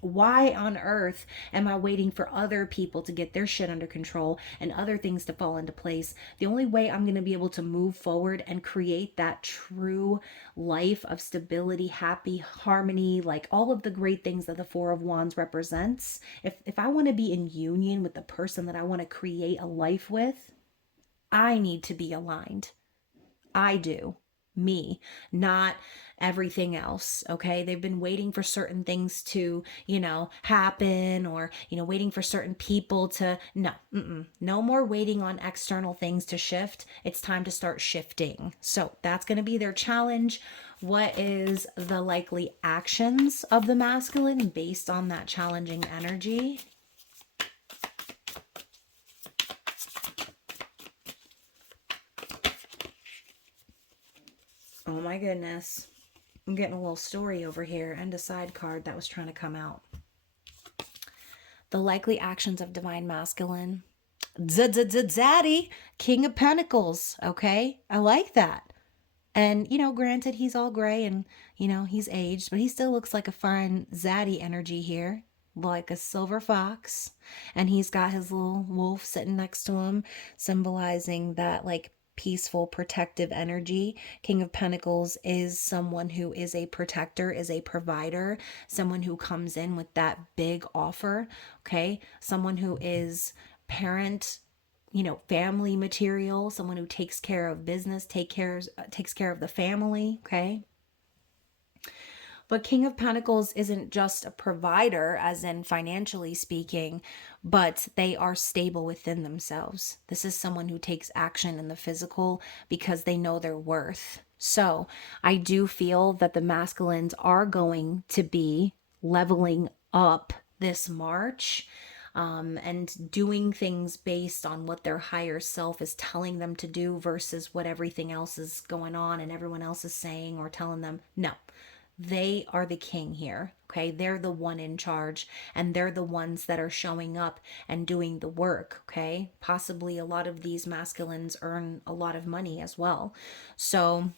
Why on earth am I waiting for other people to get their shit under control and other things to fall into place? The only way I'm going to be able to move forward and create that true life of stability, happy, harmony, like all of the great things that the Four of Wands represents. If I want to be in union with the person that I want to create a life with, I need to be aligned. I do. Me, not everything else. Okay. They've been waiting for certain things to, happen, or, waiting for certain people to, no more waiting on external things to shift. It's time to start shifting. So that's going to be their challenge. What is the likely actions of the masculine based on that challenging energy? Oh my goodness. I'm getting a little story over here and a side card that was trying to come out. The likely actions of Divine Masculine. Daddy, King of Pentacles. Okay. I like that. And, granted, he's all gray and, he's aged, but he still looks like a fine zaddy energy here, like a silver fox. And he's got his little wolf sitting next to him, symbolizing that, like, peaceful, protective energy. King of Pentacles is someone who is a protector, is a provider, someone who comes in with that big offer, okay? Someone who is parent, family material, someone who takes care of business, takes care of the family, okay? But King of Pentacles isn't just a provider, as in financially speaking, but they are stable within themselves. This is someone who takes action in the physical because they know their worth. So I do feel that the masculines are going to be leveling up this March. and doing things based on what their higher self is telling them to do versus what everything else is going on and everyone else is saying or telling them. No, they are the king here. Okay, they're the one in charge, and they're the ones that are showing up and doing the work. Okay, possibly a lot of these masculines earn a lot of money as well. So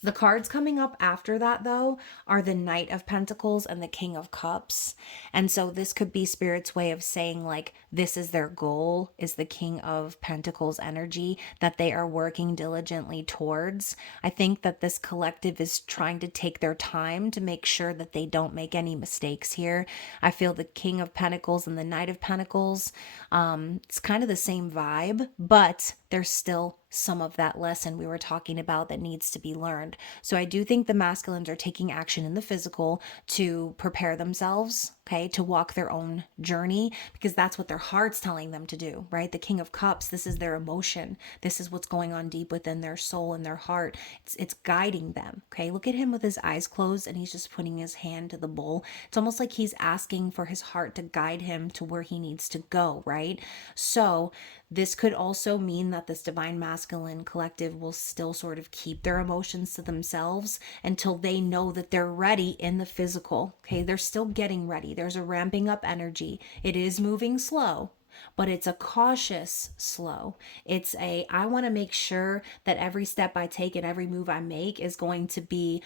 the cards coming up after that, though, are the Knight of Pentacles and the King of Cups. And so this could be Spirit's way of saying, like, this is their goal, is the King of Pentacles energy that they are working diligently towards. I think that this collective is trying to take their time to make sure that they don't make any mistakes here. I feel the King of Pentacles and the Knight of Pentacles, it's kind of the same vibe, but there's still some of that lesson we were talking about that needs to be learned. So I do think the masculines are taking action in the physical to prepare themselves, okay, to walk their own journey, because that's what their heart's telling them to do, right? The King of Cups, this is their emotion. This is what's going on deep within their soul and their heart. It's guiding them, okay? Look at him with his eyes closed and he's just putting his hand to the bowl. It's almost like he's asking for his heart to guide him to where he needs to go, right? So this could also mean that this divine masculine collective will still sort of keep their emotions to themselves until they know that they're ready in the physical. Okay, they're still getting ready. There's a ramping up energy. It is moving slow, but it's a cautious slow. It's I want to make sure that every step I take and every move I make is going to be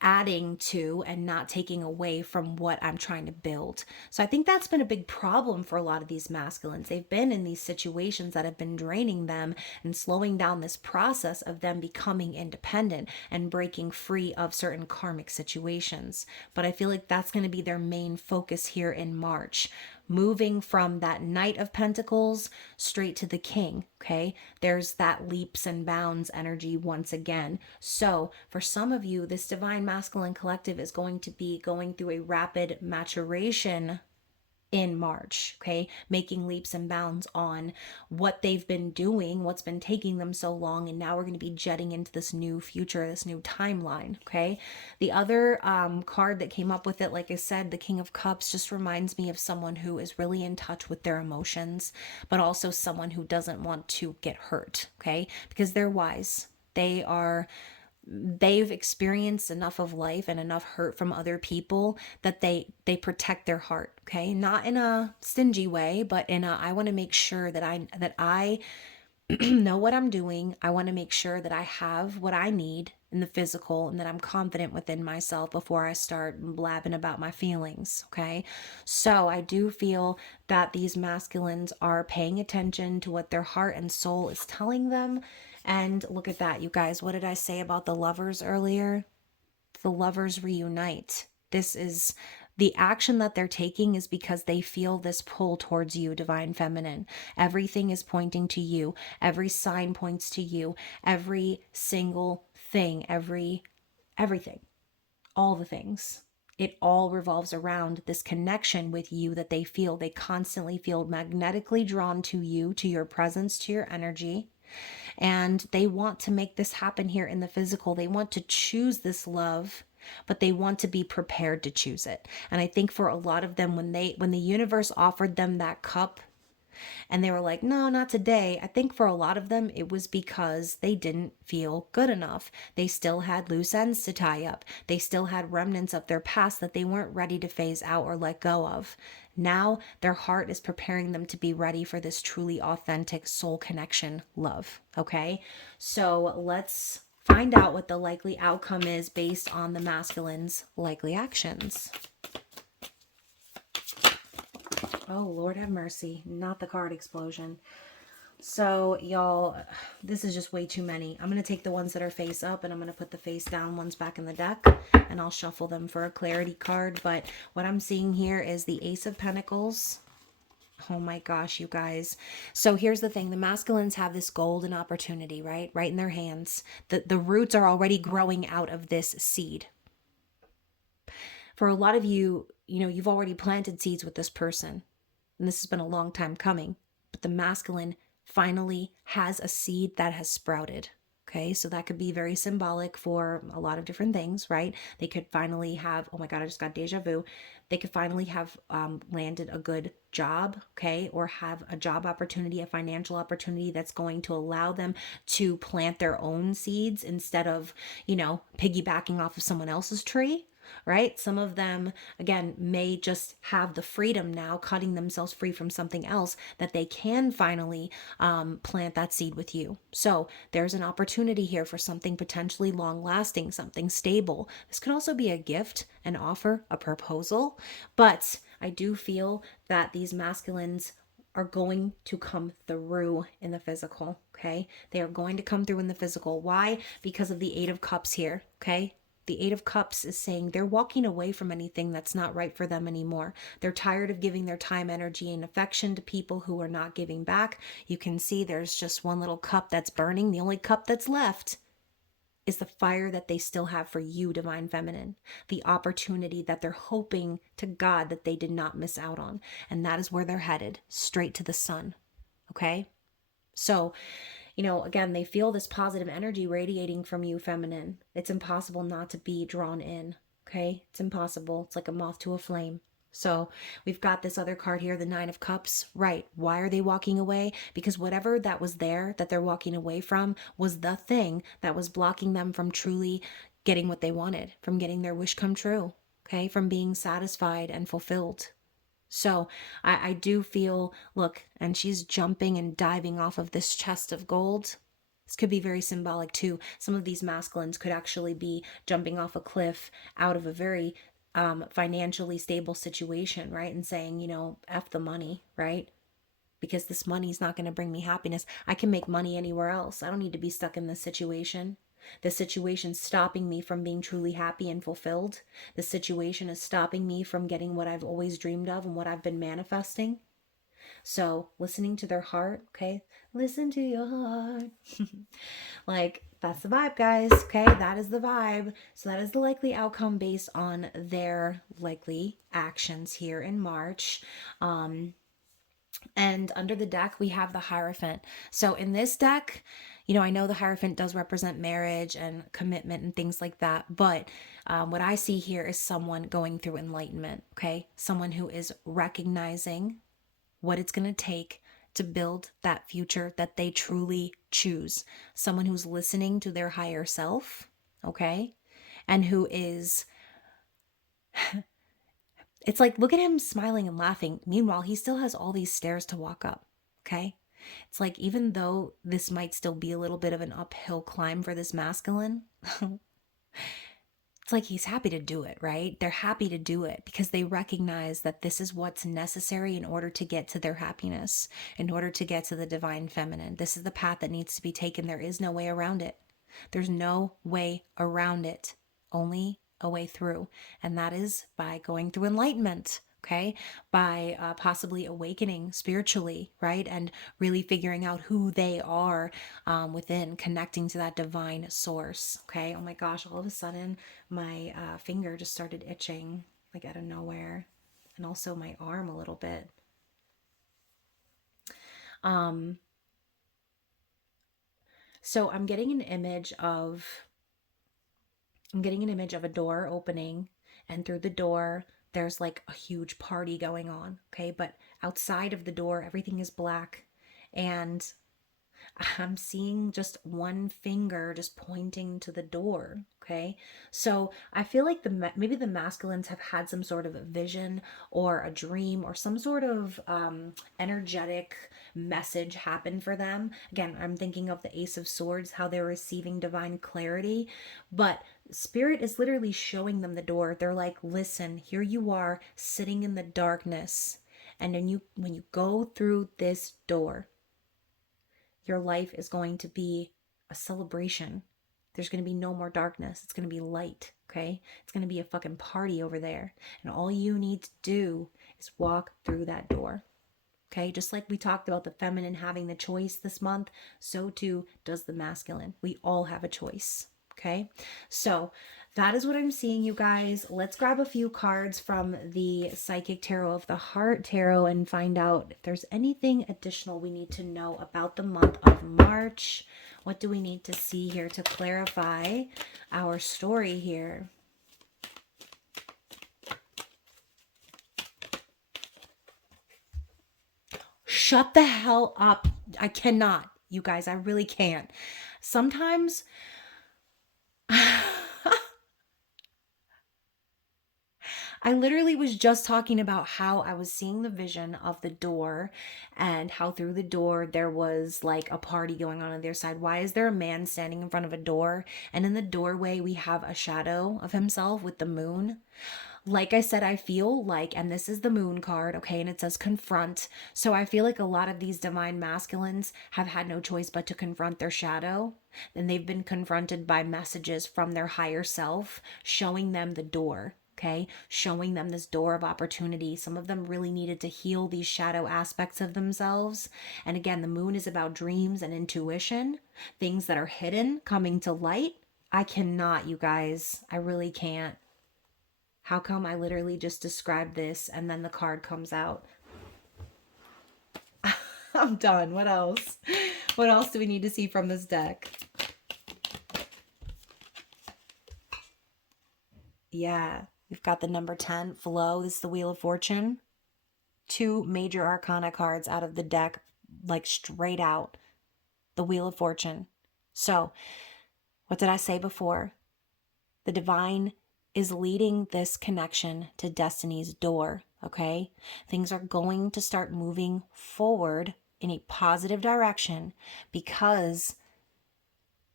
adding to and not taking away from what I'm trying to build. So I think that's been a big problem for a lot of these masculines. They've been in these situations that have been draining them and slowing down this process of them becoming independent and breaking free of certain karmic situations. But I feel like that's going to be their main focus here in March. Moving from that Knight of Pentacles straight to the King, okay? There's that leaps and bounds energy once again. So for some of you, this divine masculine collective is going to be going through a rapid maturation in March, okay? Making leaps and bounds on what they've been doing, what's been taking them so long, and now we're going to be jetting into this new future, this new timeline, okay? The other card that came up with it, like I said, the King of Cups, just reminds me of someone who is really in touch with their emotions, but also someone who doesn't want to get hurt, okay? Because they're wise. They've experienced enough of life and enough hurt from other people that they protect their heart, okay? Not in a stingy way, but in a, I want to make sure that I know what I'm doing. I want to make sure that I have what I need in the physical and that I'm confident within myself before I start blabbing about my feelings, okay? So I do feel that these masculines are paying attention to what their heart and soul is telling them. And look at that, you guys. What did I say about the lovers earlier? The lovers reunite. This is the action that they're taking is because they feel this pull towards you, divine feminine. Everything is pointing to you. Every sign points to you. Every single thing, everything, all the things. It all revolves around this connection with you that they feel. They constantly feel magnetically drawn to you, to your presence, to your energy. And they want to make this happen here in the physical. They want to choose this love, but they want to be prepared to choose it. And I think for a lot of them, when the universe offered them that cup and they were like, no, not today. I think for a lot of them, it was because they didn't feel good enough. They still had loose ends to tie up. They still had remnants of their past that they weren't ready to phase out or let go of. Now their heart is preparing them to be ready for this truly authentic soul connection love. Okay, so let's find out what the likely outcome is based on the masculine's likely actions. Oh, Lord have mercy, not the card explosion. So y'all, this is just way too many. I'm going to take the ones that are face up and I'm going to put the face down ones back in the deck and I'll shuffle them for a clarity card. But what I'm seeing here is the Ace of Pentacles. Oh my gosh, you guys. So here's the thing. The masculines have this golden opportunity, right? Right in their hands. The roots are already growing out of this seed. For a lot of you, you've already planted seeds with this person. And this has been a long time coming. But the masculine finally has a seed that has sprouted. Okay, so that could be very symbolic for a lot of different things, right? They could finally have, oh my God, I just got deja vu. They could finally have landed a good job, okay, or have a job opportunity, a financial opportunity that's going to allow them to plant their own seeds instead of, piggybacking off of someone else's tree, right? Some of them, again, may just have the freedom now, cutting themselves free from something else, that they can finally plant that seed with you. So there's an opportunity here for something potentially long lasting, something stable. This could also be a gift, an offer, a proposal. But I do feel that these masculines are going to come through in the physical, okay? They are going to come through in the physical. Why? Because of the Eight of Cups here, okay? The Eight of Cups is saying they're walking away from anything that's not right for them anymore. They're tired of giving their time, energy, and affection to people who are not giving back. You can see there's just one little cup that's burning. The only cup that's left is the fire that they still have for you, Divine Feminine. The opportunity that they're hoping to God that they did not miss out on. And that is where they're headed, straight to the sun. Okay? So, again, they feel this positive energy radiating from you, feminine. It's impossible not to be drawn in, okay? It's impossible. It's like a moth to a flame. So we've got this other card here, the Nine of Cups. Right. Why are they walking away? Because whatever that was there that they're walking away from was the thing that was blocking them from truly getting what they wanted, from getting their wish come true, okay? From being satisfied and fulfilled. So I do feel, look, and she's jumping and diving off of this chest of gold. This could be very symbolic too. Some of these masculines could actually be jumping off a cliff out of a very financially stable situation, right? And saying, F the money, right? Because this money's not going to bring me happiness. I can make money anywhere else. I don't need to be stuck in this situation. The situation's stopping me from being truly happy and fulfilled. The situation is stopping me from getting what I've always dreamed of and what I've been manifesting. So, listening to their heart, okay? Listen to your heart. Like, that's the vibe, guys, okay? That is the vibe. So, that is the likely outcome based on their likely actions here in March. And under the deck, we have the Hierophant. So in this deck, I know the Hierophant does represent marriage and commitment and things like that. But what I see here is someone going through enlightenment, okay? Someone who is recognizing what it's going to take to build that future that they truly choose. Someone who's listening to their higher self, okay? And who is... It's like, look at him smiling and laughing. Meanwhile, he still has all these stairs to walk up, okay? It's like, even though this might still be a little bit of an uphill climb for this masculine, it's like he's happy to do it, right? They're happy to do it because they recognize that this is what's necessary in order to get to their happiness, in order to get to the Divine Feminine. This is the path that needs to be taken. There is no way around it. There's no way around it. Only a way through, and that is by going through enlightenment, okay? By possibly awakening spiritually, right? And really figuring out who they are within, connecting to that divine source, okay? Oh my gosh, all of a sudden my finger just started itching, like out of nowhere, and also my arm a little bit. So I'm getting an image of a door opening, and through the door there's like a huge party going on, okay? But outside of the door everything is black, and I'm seeing just one finger just pointing to the door, okay? So I feel like maybe the masculines have had some sort of a vision or a dream or some sort of energetic message happen for them. Again, I'm thinking of the Ace of Swords, how they're receiving divine clarity, but Spirit is literally showing them the door. They're like, listen, here you are sitting in the darkness, and when you go through this door, your life is going to be a celebration. There's going to be no more darkness. It's going to be light, okay? It's going to be a fucking party over there. And all you need to do is walk through that door, okay? Just like we talked about the feminine having the choice this month, so too does the masculine. We all have a choice, Okay, so that is what I'm seeing, you guys. Let's grab a few cards from the Psychic Tarot of the Heart Tarot and find out if there's anything additional we need to know about the month of March. What do we need to see here to clarify our story here? Shut the hell up. I cannot, you guys. I really can't. Sometimes I literally was just talking about how I was seeing the vision of the door and how through the door there was like a party going on their side. Why is there a man standing in front of a door? And in the doorway, we have a shadow of himself with the moon. Like I said, I feel like, and this is the moon card, okay, and it says confront. So I feel like a lot of these divine masculines have had no choice but to confront their shadow. And they've been confronted by messages from their higher self showing them the door. Okay, showing them this door of opportunity. Some of them really needed to heal these shadow aspects of themselves. And again, the moon is about dreams and intuition, things that are hidden coming to light. I cannot, you guys. I really can't. How come I literally just described this and then the card comes out? I'm done. What else? What else do we need to see from this deck? Yeah, we've got the number 10, flow. This is the Wheel of Fortune. 2 major arcana cards out of the deck, like straight out. The Wheel of Fortune. So, what did I say before? The divine is leading this connection to destiny's door, okay? Things are going to start moving forward in a positive direction because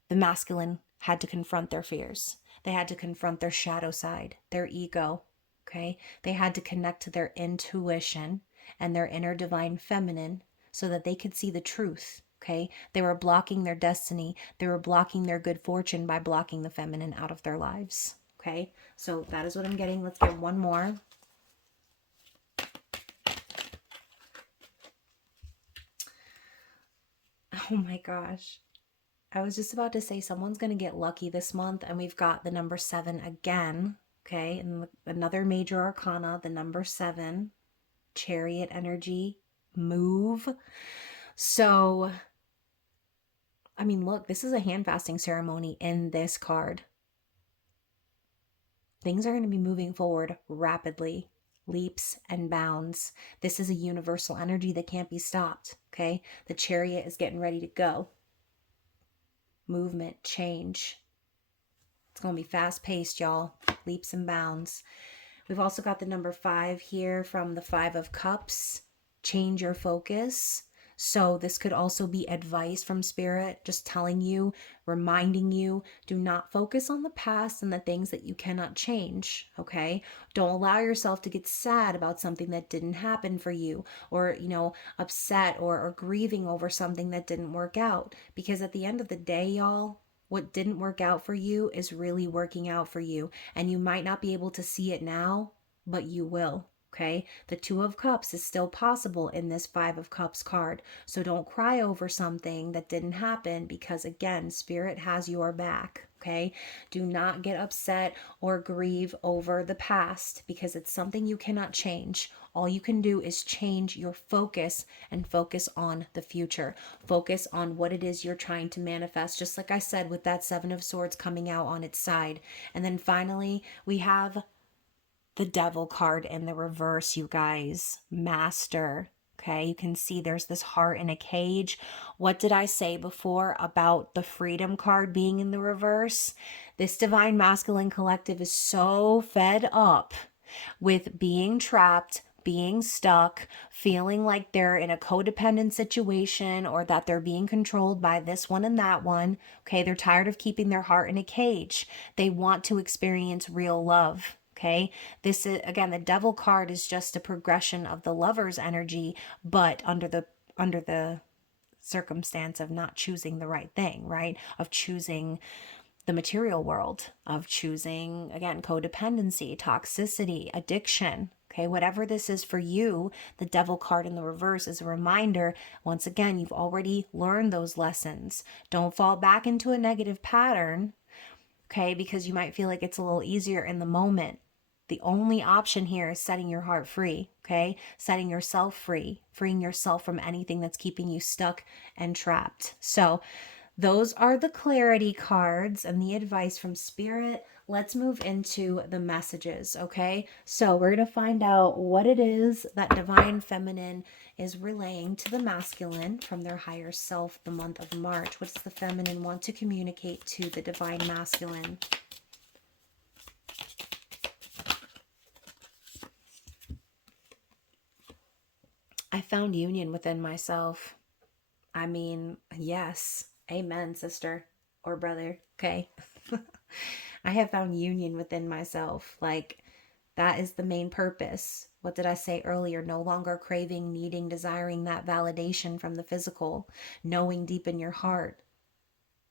the masculine had to confront their fears. They had to confront their shadow side, their ego, okay? They had to connect to their intuition and their inner divine feminine so that they could see the truth, okay? They were blocking their destiny. They were blocking their good fortune by blocking the feminine out of their lives, okay? So that is what I'm getting. Let's get one more. Oh my gosh. I was just about to say someone's going to get lucky this month, and we've got the number 7 again, okay? And another major arcana, the number 7, chariot energy, move. So, I mean, look, this is a hand fasting ceremony in this card. Things are going to be moving forward rapidly, leaps and bounds. This is a universal energy that can't be stopped, okay? The chariot is getting ready to go. Movement, change. It's going to be fast paced, y'all. Leaps and bounds. We've also got the number 5 here from the 5 of Cups. Change your focus. So this could also be advice from Spirit, just telling you, reminding you, do not focus on the past and the things that you cannot change, okay? Don't allow yourself to get sad about something that didn't happen for you, or, upset or grieving over something that didn't work out. Because at the end of the day, y'all, what didn't work out for you is really working out for you. And you might not be able to see it now, but you will. Okay, the 2 of Cups is still possible in this 5 of Cups card. So don't cry over something that didn't happen because, again, Spirit has your back. Okay, do not get upset or grieve over the past because it's something you cannot change. All you can do is change your focus and focus on the future. Focus on what it is you're trying to manifest, just like I said with that 7 of Swords coming out on its side. And then finally, we have the Devil card in the reverse, you guys. Master. Okay, you can see there's this heart in a cage. What did I say before about the Freedom card being in the reverse? This divine masculine collective is so fed up with being trapped, being stuck, feeling like they're in a codependent situation or that they're being controlled by this one and that one. Okay, they're tired of keeping their heart in a cage. They want to experience real love. Okay, this is, again, the Devil card is just a progression of the Lover's energy, but under the circumstance of not choosing the right thing, right? Of choosing the material world, of choosing, again, codependency, toxicity, addiction. Okay, whatever this is for you, the Devil card in the reverse is a reminder. Once again, you've already learned those lessons. Don't fall back into a negative pattern. okay? Because you might feel like it's a little easier in the moment. The only option here is setting your heart free, okay? Setting yourself free, freeing yourself from anything that's keeping you stuck and trapped. So those are the clarity cards and the advice from Spirit. Let's move into the messages, okay? So we're going to find out what it is that Divine Feminine is relaying to the masculine from their higher self the month of March. What does the feminine want to communicate to the Divine Masculine? I found union within myself. I mean, yes. Amen, sister or brother. Okay. I have found union within myself. Like, that is the main purpose. What did I say earlier? No longer craving, needing, desiring that validation from the physical, knowing deep in your heart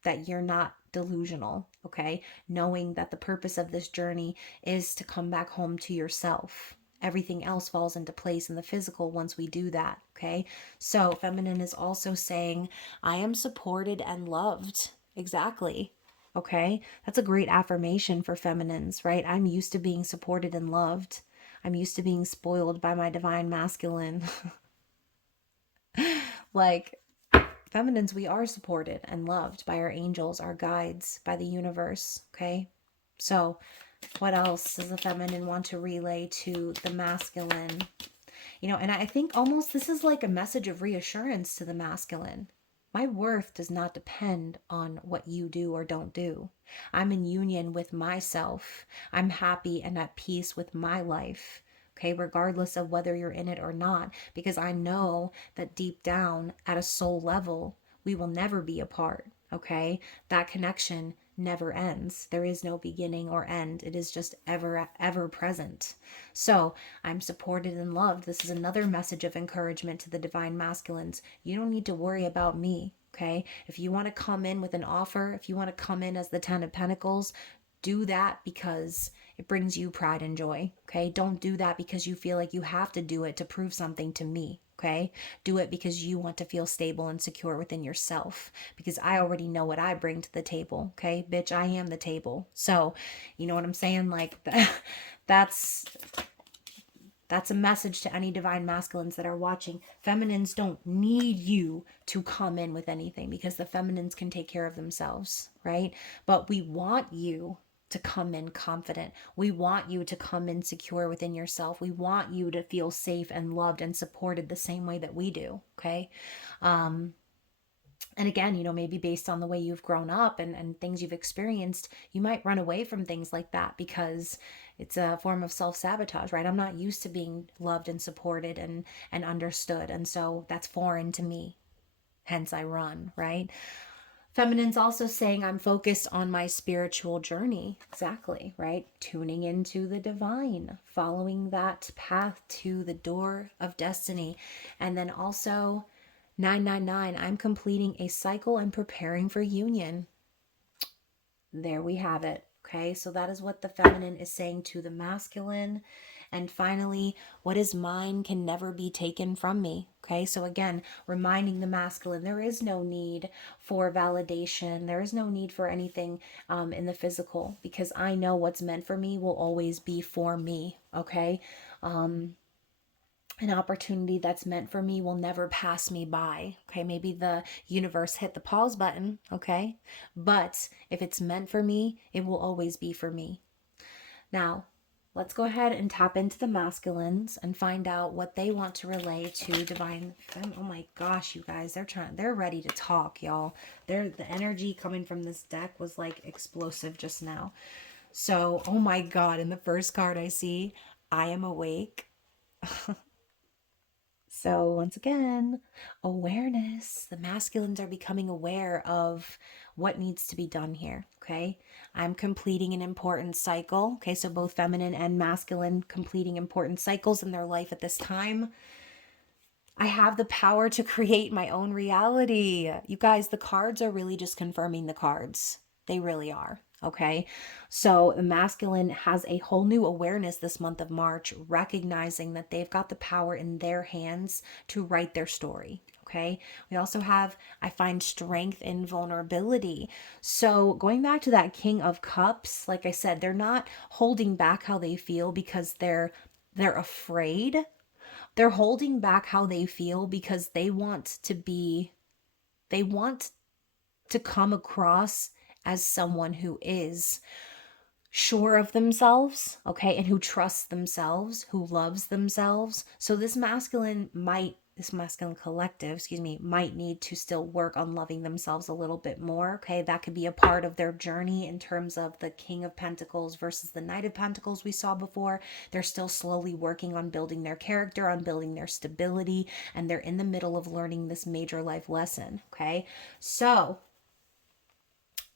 that you're not delusional, okay? Knowing that the purpose of this journey is to come back home to yourself. Everything else falls into place in the physical once we do that, okay? So feminine is also saying, I am supported and loved. Exactly. Okay? That's a great affirmation for feminines, right? I'm used to being supported and loved. I'm used to being spoiled by my divine masculine. Like, feminines, we are supported and loved by our angels, our guides, by the universe, okay? So what else does the feminine want to relay to the masculine? You know, and I think almost this is like a message of reassurance to the masculine. My worth does not depend on what you do or don't do. I'm in union with myself. I'm happy and at peace with my life. Okay, regardless of whether you're in it or not, because I know that deep down at a soul level, we will never be apart. Okay, that connection never ends. There is no beginning or end. It is just ever present. So I'm supported and loved. This is another message of encouragement to the divine masculines. You don't need to worry about me. Okay, if you want to come in with an offer, if you want to come in as the 10 of Pentacles, do that because it brings you pride and joy. Okay, don't do that because you feel like you have to do it to prove something to me. Okay, do it because you want to feel stable and secure within yourself, because I already know what I bring to the table. Okay, bitch, I am the table. So you know what I'm saying? Like that's a message to any divine masculines that are watching. Feminines don't need you to come in with anything because the feminines can take care of themselves, right? But we want you to come in confident. We want you to come in secure within yourself. We want you to feel safe and loved and supported the same way that we do, okay? And again, you know, maybe based on the way you've grown up and things you've experienced, you might run away from things like that because it's a form of self-sabotage, right? I'm not used to being loved and supported and understood. And so that's foreign to me. Hence I run, right? Feminine's also saying I'm focused on my spiritual journey. Exactly, right? Tuning into the divine, following that path to the door of destiny. And then also 999, I'm completing a cycle and preparing for union. There we have it. Okay, so that is what the feminine is saying to the masculine. And finally, what is mine can never be taken from me. Okay, so again, reminding the masculine, there is no need for validation. There is no need for anything in the physical, because I know what's meant for me will always be for me. Okay, an opportunity that's meant for me will never pass me by. Okay, maybe the universe hit the pause button, okay? But if it's meant for me, it will always be for me. Now, let's go ahead and tap into the masculines and find out what they want to relay to divine femme. Oh my gosh, you guys, they're ready to talk, y'all. The energy coming from this deck was like explosive just now. So, oh my God, in the first card I see, I am awake. So once again, awareness. The masculines are becoming aware of what needs to be done here, okay? I'm completing an important cycle, okay? So both feminine and masculine completing important cycles in their life at this time. I have the power to create my own reality. You guys, the cards are really just confirming the cards. They really are. Okay, so the masculine has a whole new awareness this month of March, recognizing that they've got the power in their hands to write their story. Okay. We also have, I find strength in vulnerability. So going back to that King of Cups, like I said, they're not holding back how they feel because they're afraid. They're holding back how they feel because they want to come across as someone who is sure of themselves, okay, and who trusts themselves, who loves themselves. So this masculine collective, excuse me, might need to still work on loving themselves a little bit more, okay? That could be a part of their journey in terms of the King of Pentacles versus the Knight of Pentacles we saw before. They're still slowly working on building their character, on building their stability, and they're in the middle of learning this major life lesson, okay? So,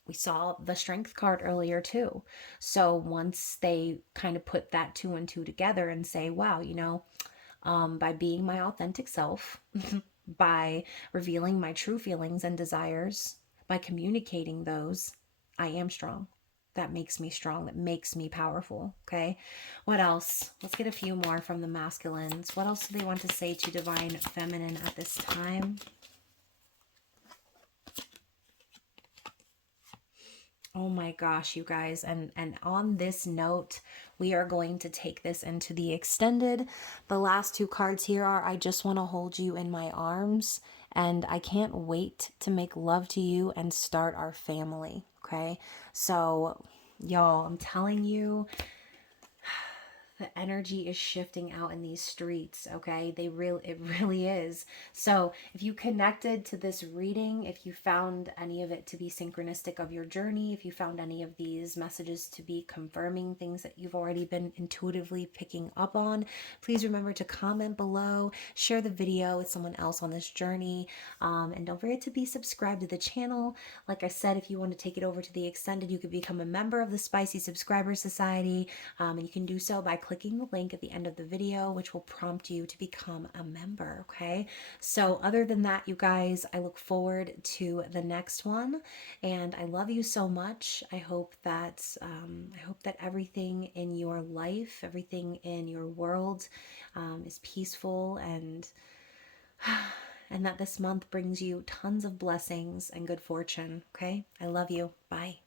we saw the strength card earlier too. So once they kind of put that two and two together and say, wow, by being my authentic self, by revealing my true feelings and desires, by communicating those, I am strong. That makes me strong. That makes me powerful. Okay. What else? Let's get a few more from the masculines. What else do they want to say to divine feminine at this time? Oh my gosh, you guys. And on this note, we are going to take this into the extended. The last two cards here are I just want to hold you in my arms and I can't wait to make love to you and start our family. Okay? So, y'all, I'm telling you, the energy is shifting out in these streets, okay? It really is. So if you connected to this reading, if you found any of it to be synchronistic of your journey, if you found any of these messages to be confirming things that you've already been intuitively picking up on, please remember to comment below, share the video with someone else on this journey, and don't forget to be subscribed to the channel. Like I said, if you want to take it over to the extended, you could become a member of the Spicy Subscriber Society, and you can do so by clicking the link at the end of the video, which will prompt you to become a member. Okay. So other than that, you guys, I look forward to the next one, and I love you so much. I hope that everything in your life, everything in your world, is peaceful and that this month brings you tons of blessings and good fortune. Okay. I love you. Bye.